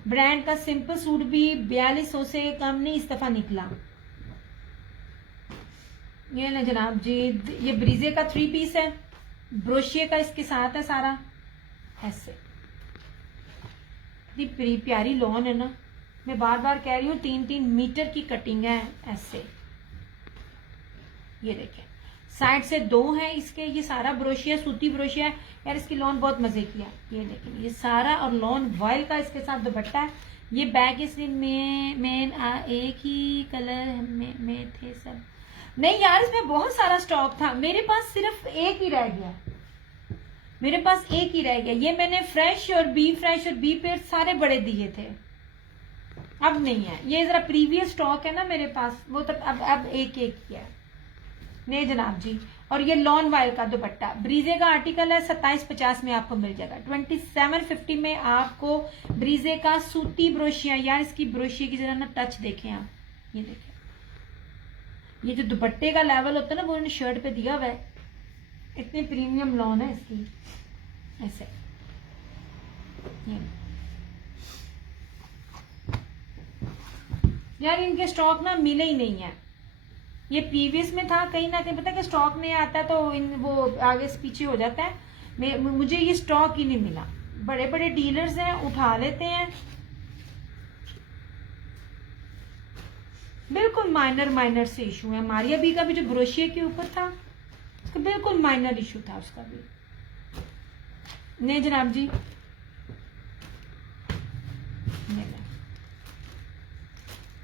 ब्रांड का सिंपल सूट भी 4200 से कम नहीं इस दफा निकला। ये ना जनाब जी, ये ब्रीजे का 3 पीस है, ब्रोशिये का इसके साथ है सारा ऐसे। इतनी प्यारी लॉन है ना, मैं बार बार कह रही हूँ 3-3 मीटर की कटिंग है ऐसे। ये देखें साइड से 2 है इसके, ये सारा ब्रोशिया सूती ब्रोशिया है यार। इसकी लॉन बहुत मजे किया। ये देखें ये सारा और लॉन वॉयल का इसके साथ दुपट्टा है। ये बैग इसलिए में एक ही कलर में थे सब। नहीं यार इसमें बहुत सारा स्टॉक था, मेरे पास सिर्फ एक ही रह गया, मेरे पास एक ही रह गया। ये मैंने फ्रेश और बी पेयर सारे बड़े दिए थे, अब नहीं है। ये जरा प्रीवियस स्टॉक है ना मेरे पास, वो तब अब एक ही है। नहीं जनाब जी। और ये लॉन वायर का दुपट्टा ब्रीजे का आर्टिकल है, 2750 में आपको मिल जाएगा। 2750 में आपको ब्रीजे का सूती ब्रोशिया। यार इसकी ब्रोशिया की जरा ना टच देखें आप, ये देखें ये जो दुपट्टे का लेवल होता है ना वो उन्होंने शर्ट पे दिया हुआ है। इतनी प्रीमियम लॉन है इसकी ऐसे। ये यार इनके स्टॉक ना मिले ही नहीं है। ये प्रीवियस में था, कहीं ना कहीं पता कि स्टॉक नहीं आता तो वो आगे से पीछे हो जाता है। मुझे ये स्टॉक ही नहीं मिला। बड़े बड़े डीलर्स हैं, उठा लेते हैं। बिल्कुल माइनर से इशू है। मारिया बी का भी जो ब्रोशिया के ऊपर था उसका बिल्कुल माइनर इशू था उसका भी। नहीं जनाब जी।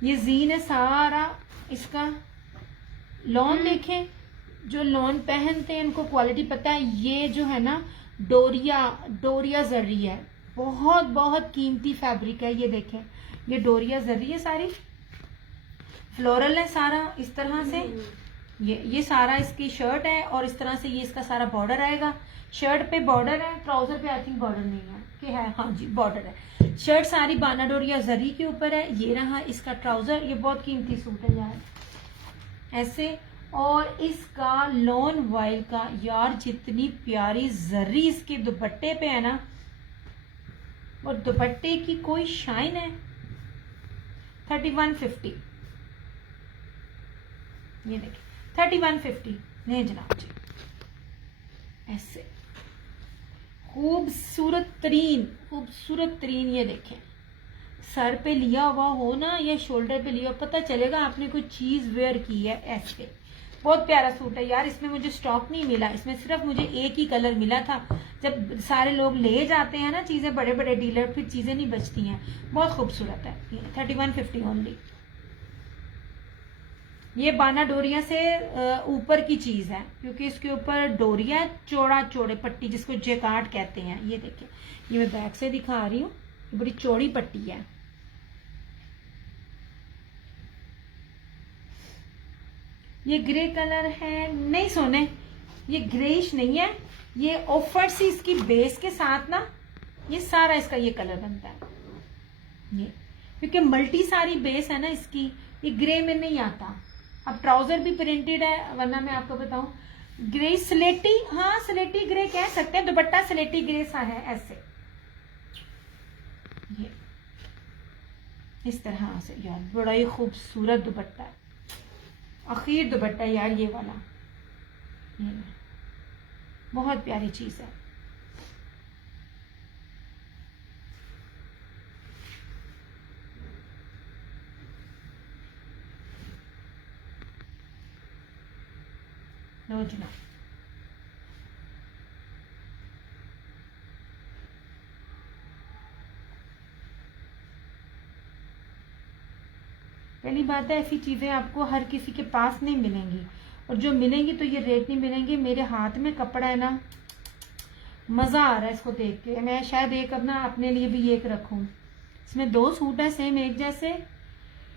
ये जीन है सारा इसका। लॉन देखें, जो लॉन पहनते हैं उनको क्वालिटी पता है। ये जो है ना डोरिया जर्री है, बहुत बहुत कीमती फैब्रिक है। ये देखें ये डोरिया जर्री है, सारी फ्लोरल है सारा इस तरह से। ये सारा इसकी शर्ट है और इस तरह से ये इसका सारा बॉर्डर आएगा। शर्ट पे बॉर्डर है, ट्राउजर पे आई थिंक बॉर्डर नहीं है कि है, हाँ जी बॉर्डर है। शर्ट सारी बाना डोरिया जरी के ऊपर है। ये रहा इसका ट्राउजर। ये बहुत कीमती सूट है यार ऐसे। और इसका लॉन वाइल का यार जितनी प्यारी जरी इसके दुपट्टे पे है ना, और दुपट्टे की कोई शाइन है। 3150 ये देखिए 3150। नहीं जनाब जी, ऐसे खूबसूरत तरीन ये देखें, सर पे लिया हुआ हो ना या शोल्डर पे लिया हो, पता चलेगा आपने कोई चीज वेयर की है। ऐसे बहुत प्यारा सूट है यार, इसमें मुझे स्टॉक नहीं मिला, इसमें सिर्फ मुझे एक ही कलर मिला था। जब सारे लोग ले जाते हैं ना चीजें, बड़े बड़े डीलर, फिर चीजें नहीं बचती हैं। बहुत खूबसूरत है, 3150 ओनली। ये बाना डोरिया से ऊपर की चीज है, क्योंकि इसके ऊपर डोरिया चौड़ा चौड़े पट्टी, जिसको जेकार्ड कहते हैं। ये देखिए, ये मैं बैक से दिखा रही हूँ, बड़ी चौड़ी पट्टी है। ये ग्रे कलर है, नहीं सोने, ये ग्रेइश नहीं है, ये ऑफर सी इसकी बेस के साथ ना, ये सारा इसका ये कलर बनता है। ये क्योंकि मल्टी सारी बेस है ना इसकी, ये ग्रे में नहीं आता। अब ट्राउजर भी प्रिंटेड है, वरना मैं आपको बताऊं ग्रे स्लेटी, हाँ स्लेटी ग्रे कह सकते हैं, दुपट्टा स्लेटी ग्रे सा है ऐसे, ये इस तरह से। यार बड़ा ही खूबसूरत दुपट्टा है, आखिर दुपट्टा यार ये वाला, ये बहुत प्यारी चीज है। लो जनाब, पहली बात है ऐसी चीजें आपको हर किसी के पास नहीं मिलेंगी, और जो मिलेंगी तो ये रेट नहीं मिलेंगे। मेरे हाथ में कपड़ा है ना, मजा आ रहा है इसको देख के। मैं शायद एक अपना अपने लिए भी एक रखूं, इसमें 2 सूट है सेम एक जैसे,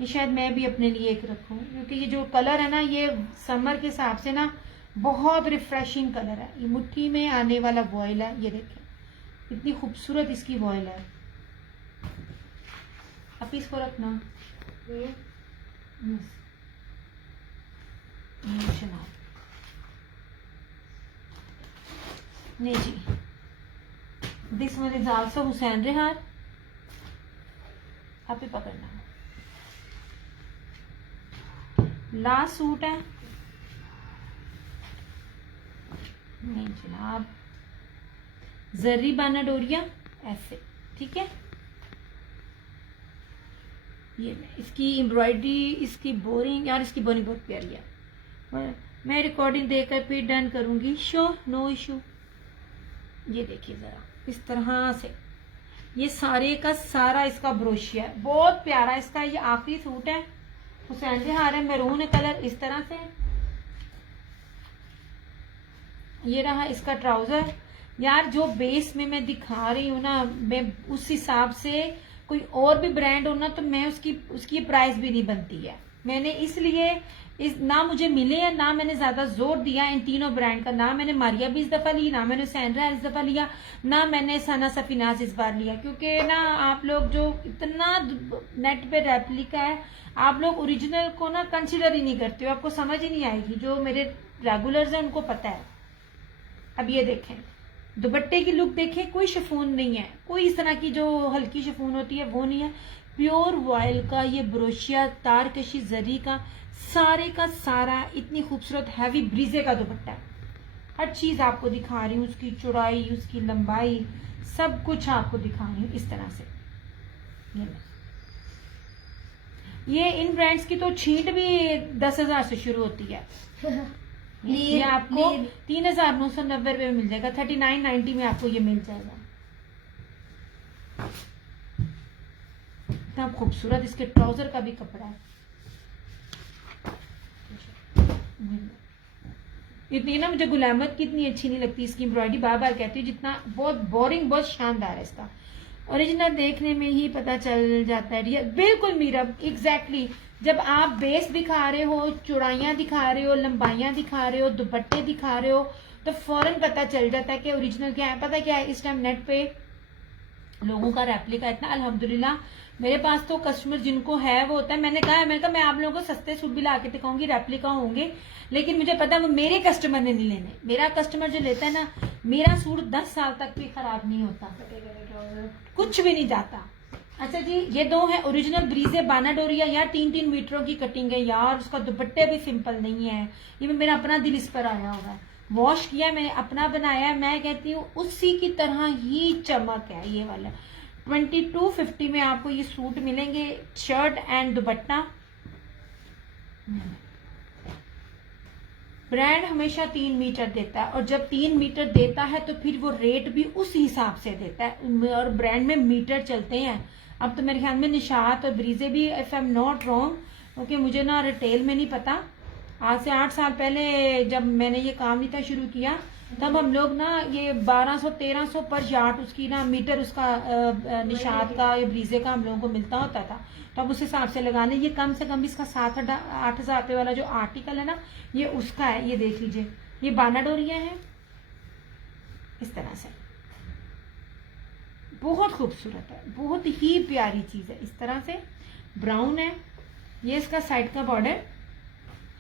ये शायद मैं भी अपने लिए एक रखूं, क्योंकि ये जो कलर है ना, ये समर के हिसाब से ना बहुत रिफ्रेशिंग कलर है। ये मुट्ठी में आने वाला वॉयल है, ये देखें इतनी खूबसूरत इसकी वॉयल है। अब इसको रखना नहीं जी, this one is also Hussain Rehan, आप ही पकड़ना। लास्ट सूट है, नहीं जनाब, जर्री बाना डोरिया ऐसे, ठीक है। ये इसकी एम्ब्रॉयडरी, इसकी बोरिंग, यार इसकी बोरिंग बहुत प्यारी है। मैं रिकॉर्डिंग देकर फिर डन करूंगी, श्योर नो इशू। ये देखिए जरा इस तरह से, ये सारे का सारा इसका ब्रोशिया है, बहुत प्यारा। इसका ये आखिरी सूट है, हुसैन रेहान है, मैरून कलर इस तरह से। ये रहा इसका ट्राउजर। यार जो बेस में मैं दिखा रही हूँ ना, मैं उस हिसाब से कोई और भी ब्रांड हो ना, तो मैं उसकी प्राइस भी नहीं बनती है। मैंने इसलिए ना मुझे मिले हैं, ना मैंने ज्यादा जोर दिया इन तीनों ब्रांड का। ना मैंने मारिया भी इस दफा ली, ना मैंने हुसैन रेहान इस दफा लिया, ना मैंने सना सफीनाज इस बार लिया। क्योंकि ना आप लोग जो इतना नेट पे रेप्लिका है, आप लोग ओरिजिनल को ना कंसिडर ही नहीं करते हो, आपको समझ ही नहीं आएगी। जो मेरे रेगुलर्स हैं उनको पता है। अब ये देखें दुपट्टे की लुक देखें, कोई शिफॉन नहीं है, कोई इस तरह की जो हल्की शिफॉन होती है वो नहीं है। प्योर वॉयल का ये ब्रोशिया तारकशी जरी का सारे का सारा इतनी खूबसूरत हैवी ब्रीजे का दुपट्टा है। हर चीज आपको दिखा रही हूँ, उसकी चौड़ाई, उसकी लंबाई, सब कुछ आपको दिखा रही हूँ इस तरह से। ये इन ब्रांड्स की तो छींट भी 10,000 से शुरू होती है। ये आपको 3,990 रुपए में मिल जाएगा, 3990 में आपको ये मिल जाएगा। इतना खूबसूरत इसके ट्राउजर का भी कपड़ा है। इतनी ना मुझे गुलामत की इतनी अच्छी नहीं लगती इसकी एम्ब्रॉयडरी, बार बार कहती हूँ, जितना बहुत बोरिंग, बहुत शानदार है इसका। ओरिजिनल देखने में ही पता चल जाता है। रियल बिल्कुल मीरा, एग्जैक्टली। जब आप बेस दिखा रहे हो, चौड़ाइयाँ दिखा रहे हो, लंबाइयाँ दिखा रहे हो, दुपट्टे दिखा रहे हो, तो फौरन पता चल जाता है कि ओरिजिनल क्या है। पता क्या है, इस टाइम नेट पे लोगों का रेप्लिका इतना, अल्हम्दुलिल्लाह मेरे पास तो कस्टमर जिनको है वो होता है। मैंने कहा मैं आप लोगों को सस्ते सूट भी ला के दिखाऊंगी, रेप्लिका होंगे, लेकिन मुझे पता है वो मेरे कस्टमर ने नहीं लेने। मेरा कस्टमर जो लेता है ना, मेरा सूट 10 साल तक भी खराब नहीं होता, कुछ भी नहीं जाता। अच्छा जी, ये दो है ओरिजिनल ब्रीजे बानाडोरिया यार, 3-3 मीटरों की कटिंग है यार, उसका दुपट्टे भी सिंपल नहीं है। ये मेरा अपना दिल इस पर आया हुआ है, वॉश किया मैंने, अपना बनाया है, मैं कहती हूँ उसी की तरह ही चमक है ये वाला। 2250 में आपको ये सूट मिलेंगे, शर्ट एंड दुपट्टा। ब्रांड हमेशा 3 मीटर देता है, और जब 3 मीटर देता है तो फिर वो रेट भी उस हिसाब से देता है, और ब्रांड में मीटर चलते हैं। अब तो मेरे ख्याल में निशात और ब्रीजे भी, if I am not wrong, क्योंकि मुझे ना रिटेल में नहीं पता, आज से 8 साल पहले जब मैंने ये काम नहीं था शुरू किया, तब हम लोग ना ये 1200-1300 पर यार्ड उसकी ना मीटर उसका निशात का या ब्रीजे का हम लोगों को मिलता होता था। तो अब उस हिसाब से लगा लें, ये कम से कम इसका 7-8 हज़ार रुपये वाला जो आर्टिकल है ना, ये उसका है। ये देख लीजिए, ये बानाडोरिया है इस तरह से, बहुत खूबसूरत है, बहुत ही प्यारी चीज है। इस तरह से ब्राउन है, ये इसका साइड का बॉर्डर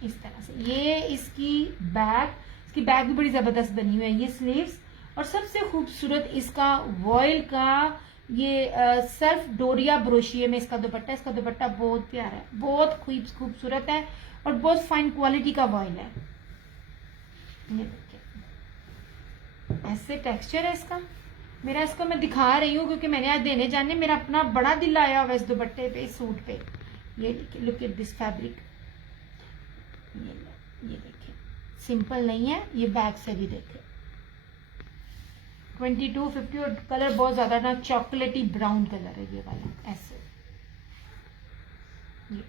इस तरह से, ये इसकी बैक भी बड़ी जबरदस्त बनी हुई है, ये स्लीव्स, और सबसे खूबसूरत इसका वॉयल का ये सेल्फ डोरिया ब्रोशिये में इसका दुपट्टा। इसका दुपट्टा बहुत प्यारा है, बहुत खूबसूरत है, और बहुत फाइन क्वालिटी का वॉयल है। ये देखिए, ऐसे टेक्सचर है इसका। मेरा इसको मैं दिखा रही हूँ क्योंकि मैंने आज देने जाने, मेरा अपना बड़ा दिल आया हुआ इस दुपट्टे पे, इस सूट पे। ये देखिए, लुक एट दिस फैब्रिक, ये देखिए, सिंपल नहीं है, ये बैक से भी देखे। 2250, और कलर बहुत ज्यादा ना चॉकलेटी ब्राउन कलर है ये वाला, ऐसे। ये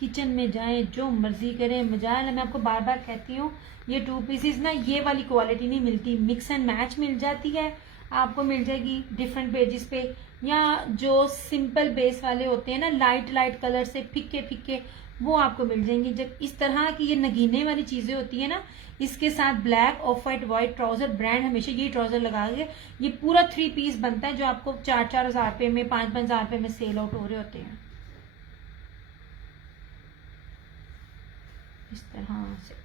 किचन में जाएं, जो मर्जी करें, मजाल है। मैं आपको बार बार कहती हूँ, ये 2 पीसेस ना ये वाली क्वालिटी नहीं मिलती, मिक्स एंड मैच मिल जाती है आपको, मिल जाएगी डिफरेंट पेजेस पे, या जो सिंपल बेस वाले होते हैं ना, लाइट कलर से फिक्के फिक्के, वो आपको मिल जाएंगे। जब इस तरह की ये नगीने वाली चीजें होती है ना, इसके साथ black of white trouser, brand हमेशा ये ट्राउजर लगा के, ये पूरा 3 पीस बनता है, जो आपको 4-4 हज़ार रुपये में, 5-5 हज़ार रुपये में सेल आउट हो रहे होते हैं इस तरह से।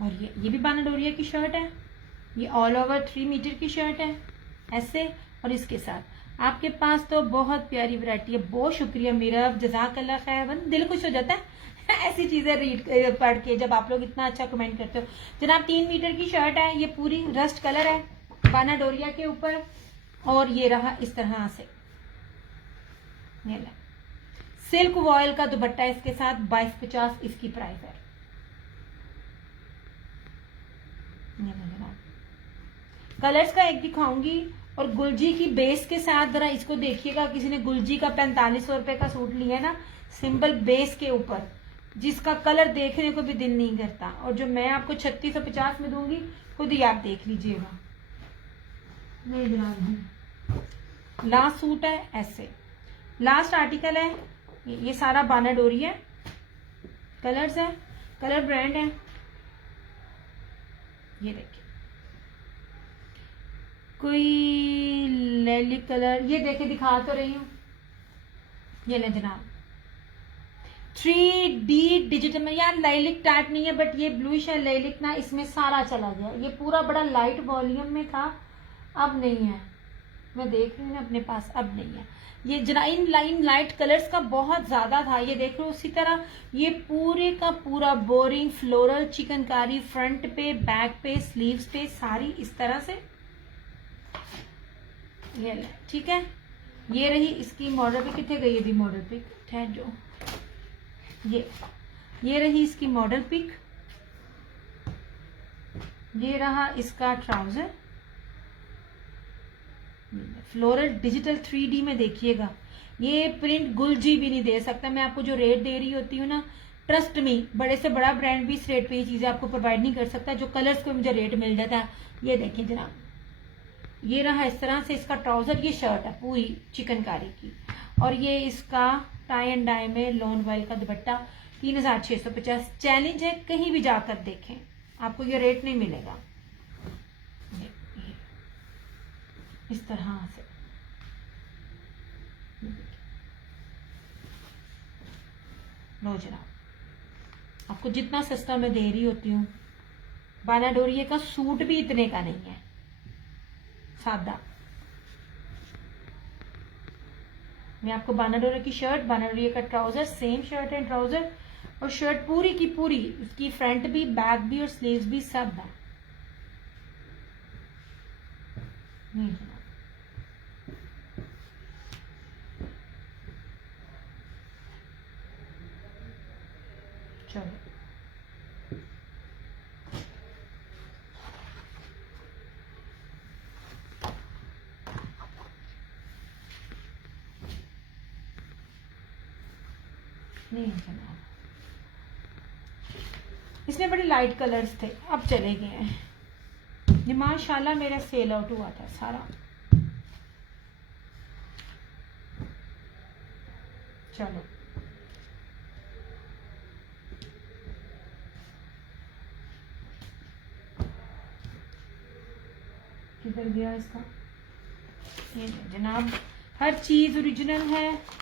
और ये भी बानाडोरिया की शर्ट है, ये ऑल ओवर 3 मीटर की शर्ट है ऐसे, और इसके साथ आपके पास तो बहुत प्यारी वैरायटी है। बहुत शुक्रिया मेरा, जज़ाकल्लाह खैर, दिल खुश हो जाता है ऐसी चीजें रीड पढ़ के, जब आप लोग इतना अच्छा कमेंट करते हो। जनाब 3 मीटर की शर्ट है, ये पूरी रस्ट कलर है बानाडोरिया के ऊपर, और ये रहा इस तरह से, सिल्क वॉयल का दुपट्टा इसके साथ, 2250 इसकी प्राइस है। कलर्स का एक दिखाऊंगी, और गुलजी की बेस के साथ जरा इसको देखिएगा। किसी ने गुलजी का 4500 रुपए का सूट लिया है ना, सिंपल बेस के ऊपर, जिसका कलर देखने को भी दिल नहीं करता, और जो मैं आपको 3650 में दूंगी, खुद ही आप देख लीजिएगा। नहीं जनाब, लास्ट सूट है ऐसे, लास्ट आर्टिकल है, ये सारा बानाडोरी है, कलर्स है, कलर ब्रांड है, ये देखिए, कोई लैलिक कलर, ये देखे दिखा तो रही हूँ, ये ले जनाब 3D डिजिटल में, यार लैलिक टाइप नहीं है, बट ये ब्लूइश है लैलिक ना, इसमें सारा चला गया। ये पूरा बड़ा लाइट वॉल्यूम में था, अब नहीं है, मैं देख रही हूँ ना अपने पास, अब नहीं है। ये इन लाइट कलर्स का बहुत ज्यादा था, ये देख लो। उसी तरह ये पूरे का पूरा बोरिंग फ्लोरल चिकनकारी, फ्रंट पे, बैक पे, स्लीव्स पे, सारी इस तरह से, ये ले, ठीक है। ये रही इसकी मॉडल पिक, कितने गई अभी मॉडल पिक, ठहर जो, ये रही इसकी मॉडल पिक, ये रहा इसका ट्राउजर, फ्लोरल डिजिटल 3D में देखिएगा। ये प्रिंट गुलजी भी नहीं दे सकता। मैं आपको जो रेट दे रही होती हूँ ना, ट्रस्ट मी, बड़े से बड़ा ब्रांड भी इस रेट पे ये चीजें आपको प्रोवाइड नहीं कर सकता, जो कलर्स पे मुझे रेट मिल जाता है। ये देखिए जनाब, ये रहा इस तरह से इसका ट्राउजर, ये शर्ट है पूरी चिकनकारी की, और ये इसका टाई एंड डाई में लॉन वॉयल का दुपट्टा, 3650। चैलेंज है, कहीं भी जाकर देखें, आपको ये रेट नहीं मिलेगा। इस तरह से। लो जनाब, आपको जितना सस्ता मैं दे रही होती हूँ, बानाडोरिये का सूट भी इतने का नहीं है, सादा। मैं आपको बानाडोरिया की शर्ट, बानाडोरिया का trouser, same shirt and trouser, और शर्ट पूरी की पूरी, उसकी फ्रंट भी, बैक भी और स्लीव्स भी सब है। चलो नहीं जनाब, इसमें बड़े लाइट कलर्स थे, अब चले गए हैं। ये माशाल्लाह मेरा सेल आउट हुआ था सारा। चलो किधर गया इसका? ये जनाब, हर चीज ओरिजिनल है।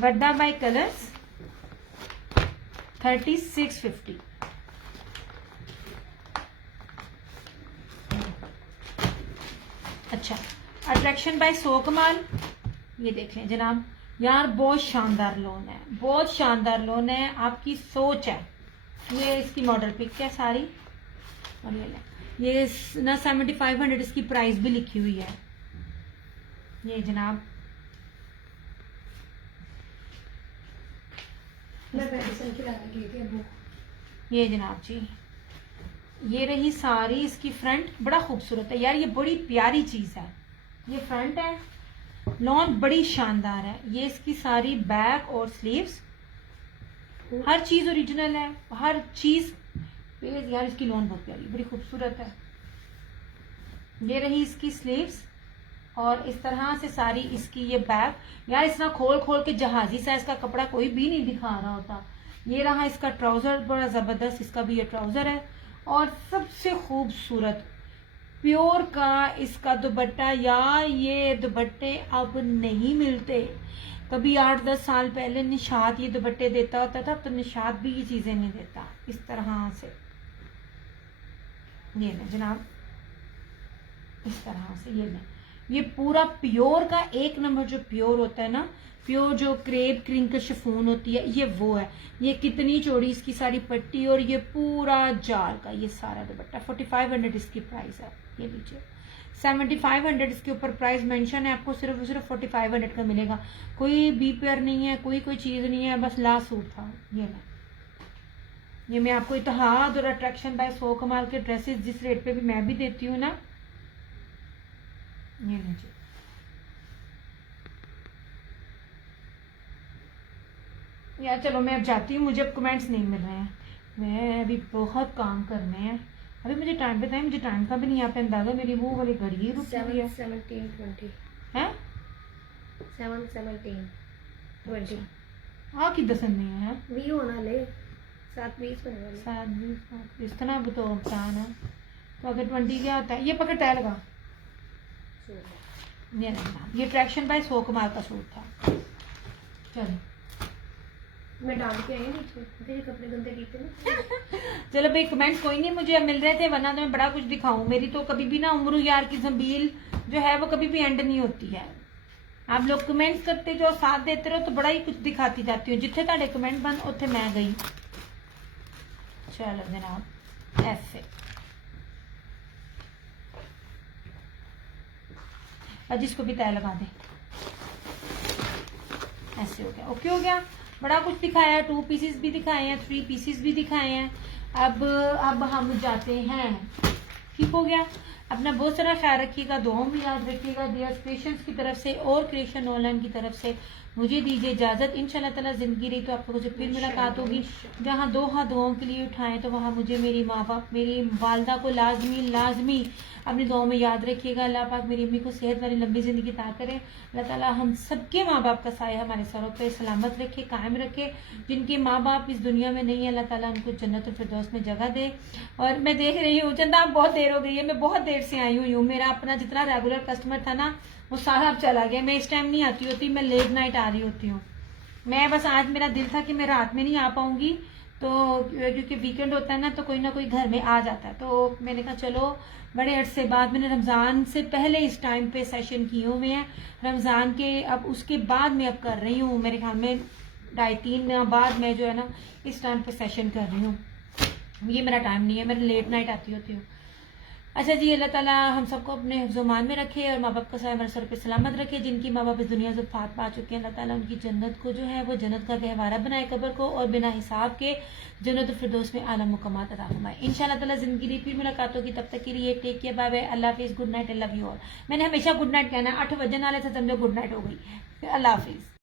वर्दा बाय कलर्स 3650। अच्छा, अट्रैक्शन बाय सो कमाल, ये देख लें जनाब यार, बहुत शानदार लोन है, बहुत शानदार लोन है, आपकी सोच है। ये इसकी मॉडल पिक है सारी, और ये ना 7500 इसकी प्राइस भी लिखी हुई है। ये जनाब ये जनाब जी, ये रही सारी इसकी फ्रंट, बड़ा खूबसूरत है यार, ये बड़ी प्यारी चीज है। ये फ्रंट है, लॉन बड़ी शानदार है। ये इसकी सारी बैक और स्लीव्स, हर चीज ओरिजिनल है, हर चीज यार, इसकी लॉन बहुत प्यारी, बड़ी खूबसूरत है। ये रही इसकी स्लीव्स, और इस तरह से सारी इसकी ये बैक। यार इस तरह खोल खोल के जहाजी साइज का कपड़ा कोई भी नहीं दिखा रहा होता। ये रहा इसका ट्राउजर, बड़ा जबरदस्त इसका भी ये ट्राउजर है, और सबसे खूबसूरत प्योर का इसका दुपट्टा। यार ये दुपट्टे अब नहीं मिलते। कभी 8-10 साल पहले निशात ये दुपट्टे देता होता था, तो निशात भी ये चीजें नहीं देता इस तरह से। ये ना जनाब, इस तरह से ये पूरा प्योर का एक नंबर जो प्योर होता है ना, प्योर जो क्रेप क्रिंकल शिफॉन होती है, ये वो है। ये कितनी चौड़ी इसकी सारी पट्टी, और ये पूरा जाल का ये सारा दुपट्टा। 4500 इसकी प्राइस है। ये लीजिए 7500 इसके ऊपर प्राइस मेंशन है, आपको सिर्फ 4500 का मिलेगा। कोई बी पेयर नहीं है, कोई चीज नहीं है, बस लास्ट सूट था। ये मैं आपको इत्तेहाद और अट्रैक्शन बाय सो कमाल के ड्रेसेस जिस रेट पे भी मैं भी देती हूँ ना, ये लीजिए। यार चलो मैं अब जाती हूँ, मुझे अब कमेंट्स नहीं मिल रहे हैं, मैं अभी बहुत काम करने हैं। अभी मुझे टाइम बताएं, मुझे टाइम का भी नहीं यहाँ पे अंदाजा, मेरी वो वाली घड़ी रुकी हुई है। 7:17:20 हैं 7:17:20 हाँ कि दसन नहीं है भी होना ले 7:20 होने वाले 7:20 इस तरह तो प्लान है। तो अगर 20 क्या होता है, ये पकड़ तय लगा। ये ट्रैक्शन बाय सो कमाल का सूट था। चलो मैं डाल के आई नीचे, तेरे कपड़े गंदे किए ना। चलो भाई, कमेंट्स कोई नहीं मुझे मिल रहे थे, वरना तो मैं बड़ा कुछ दिखाऊं। मेरी तो कभी भी ना उम्र यार की जंबील जो है वो कभी भी एंड नहीं होती है। आप लोग कमेंट्स करते जो साथ देते रहो तो बड़ा ही कुछ दिखाती जाती हूँ। जिथे ताड़े कमेंट बंद उत्थे मैं गई। चलो जनाब ऐसे और जिसको भी तय लगा दे। ऐसे हो गया, ओके हो गया। बड़ा कुछ दिखाया, 2 पीसेस भी दिखाए हैं, 3 पीसेस भी दिखाए हैं। अब हम जाते हैं। ठीक हो गया। अपना बहुत सारा ख्याल रखिएगा, दुआओं में याद रखिएगा। डियर क्रिएशंस की तरफ से और क्रिएशन ऑनलाइन की तरफ से मुझे दीजिए इजाजत। इंशाल्लाह ताला जिंदगी रही तो आप लोगों से फिर मुलाकात होगी। जहाँ 2 हाथ दुआओं के लिए उठाएं तो वहाँ मुझे मेरी माँ बाप, मेरी वालदा को लाजमी अपनी दुआओं में याद रखिएगा। अल्लाह पाक मेरी अम्मी को सेहत वाली लंबी ज़िंदगी अता करे। अल्लाह ताला हम सबके माँ बाप का साया हमारे सरों पे सलामत रखे, कायम रखे। जिनके माँ बाप इस दुनिया में नहीं है, अल्लाह ताला उनको जन्नतुल फिरदौस में जगह दे। और मैं देख रही हूँ चंदा, आप बहुत देर हो गई है, मैं बहुत देर से आई हुई हूँ। मेरा अपना जितना रेगुलर कस्टमर था ना, वो सारा अब चला गया। मैं इस टाइम नहीं आती होती, मैं लेट नाइट आ रही होती हूँ। मैं बस आज मेरा दिल था कि मैं रात में नहीं आ पाऊंगी, तो क्योंकि वीकेंड होता है ना, तो कोई ना कोई घर में आ जाता है। तो मैंने कहा चलो, बड़े अरसे बाद मैंने रमज़ान से पहले इस टाइम पे सेशन किए हुए हैं। रमज़ान के अब उसके बाद मैं अब कर रही हूँ, मेरे ख्याल में 2.5-3 माह बाद मैं जो है ना इस टाइम पे सेशन कर रही हूँ। ये मेरा टाइम नहीं है, मैं लेट नाइट आती होती हूँ। अच्छा जी, अल्लाह ताला हम सबको अपने हिफ्ज़-ओ-मान में रखे और माँ बाप का साया हमारे सर पे सलामत रखे। जिनकी माँ बाप इस दुनिया से फात पा चुके हैं, अल्लाह ताला उनकी जन्नत को जो है वो जन्नत का गहवारा बनाए कब्र को, और बिना हिसाब के जन्नत फिरदौस में आला मुक़ामात अता फरमाए। इंशाअल्लाह ताला ज़िंदगी फिर मुलाकात होगी, तब तक के लिए टेक केयर, बाय बाय, अल्लाह हाफिज़, good night, I love you all. मैंने हमेशा गुड नाइट कहना है, 8 बजने वाले से समझो गुड नाइट हो गई। अल्लाह हाफिज़।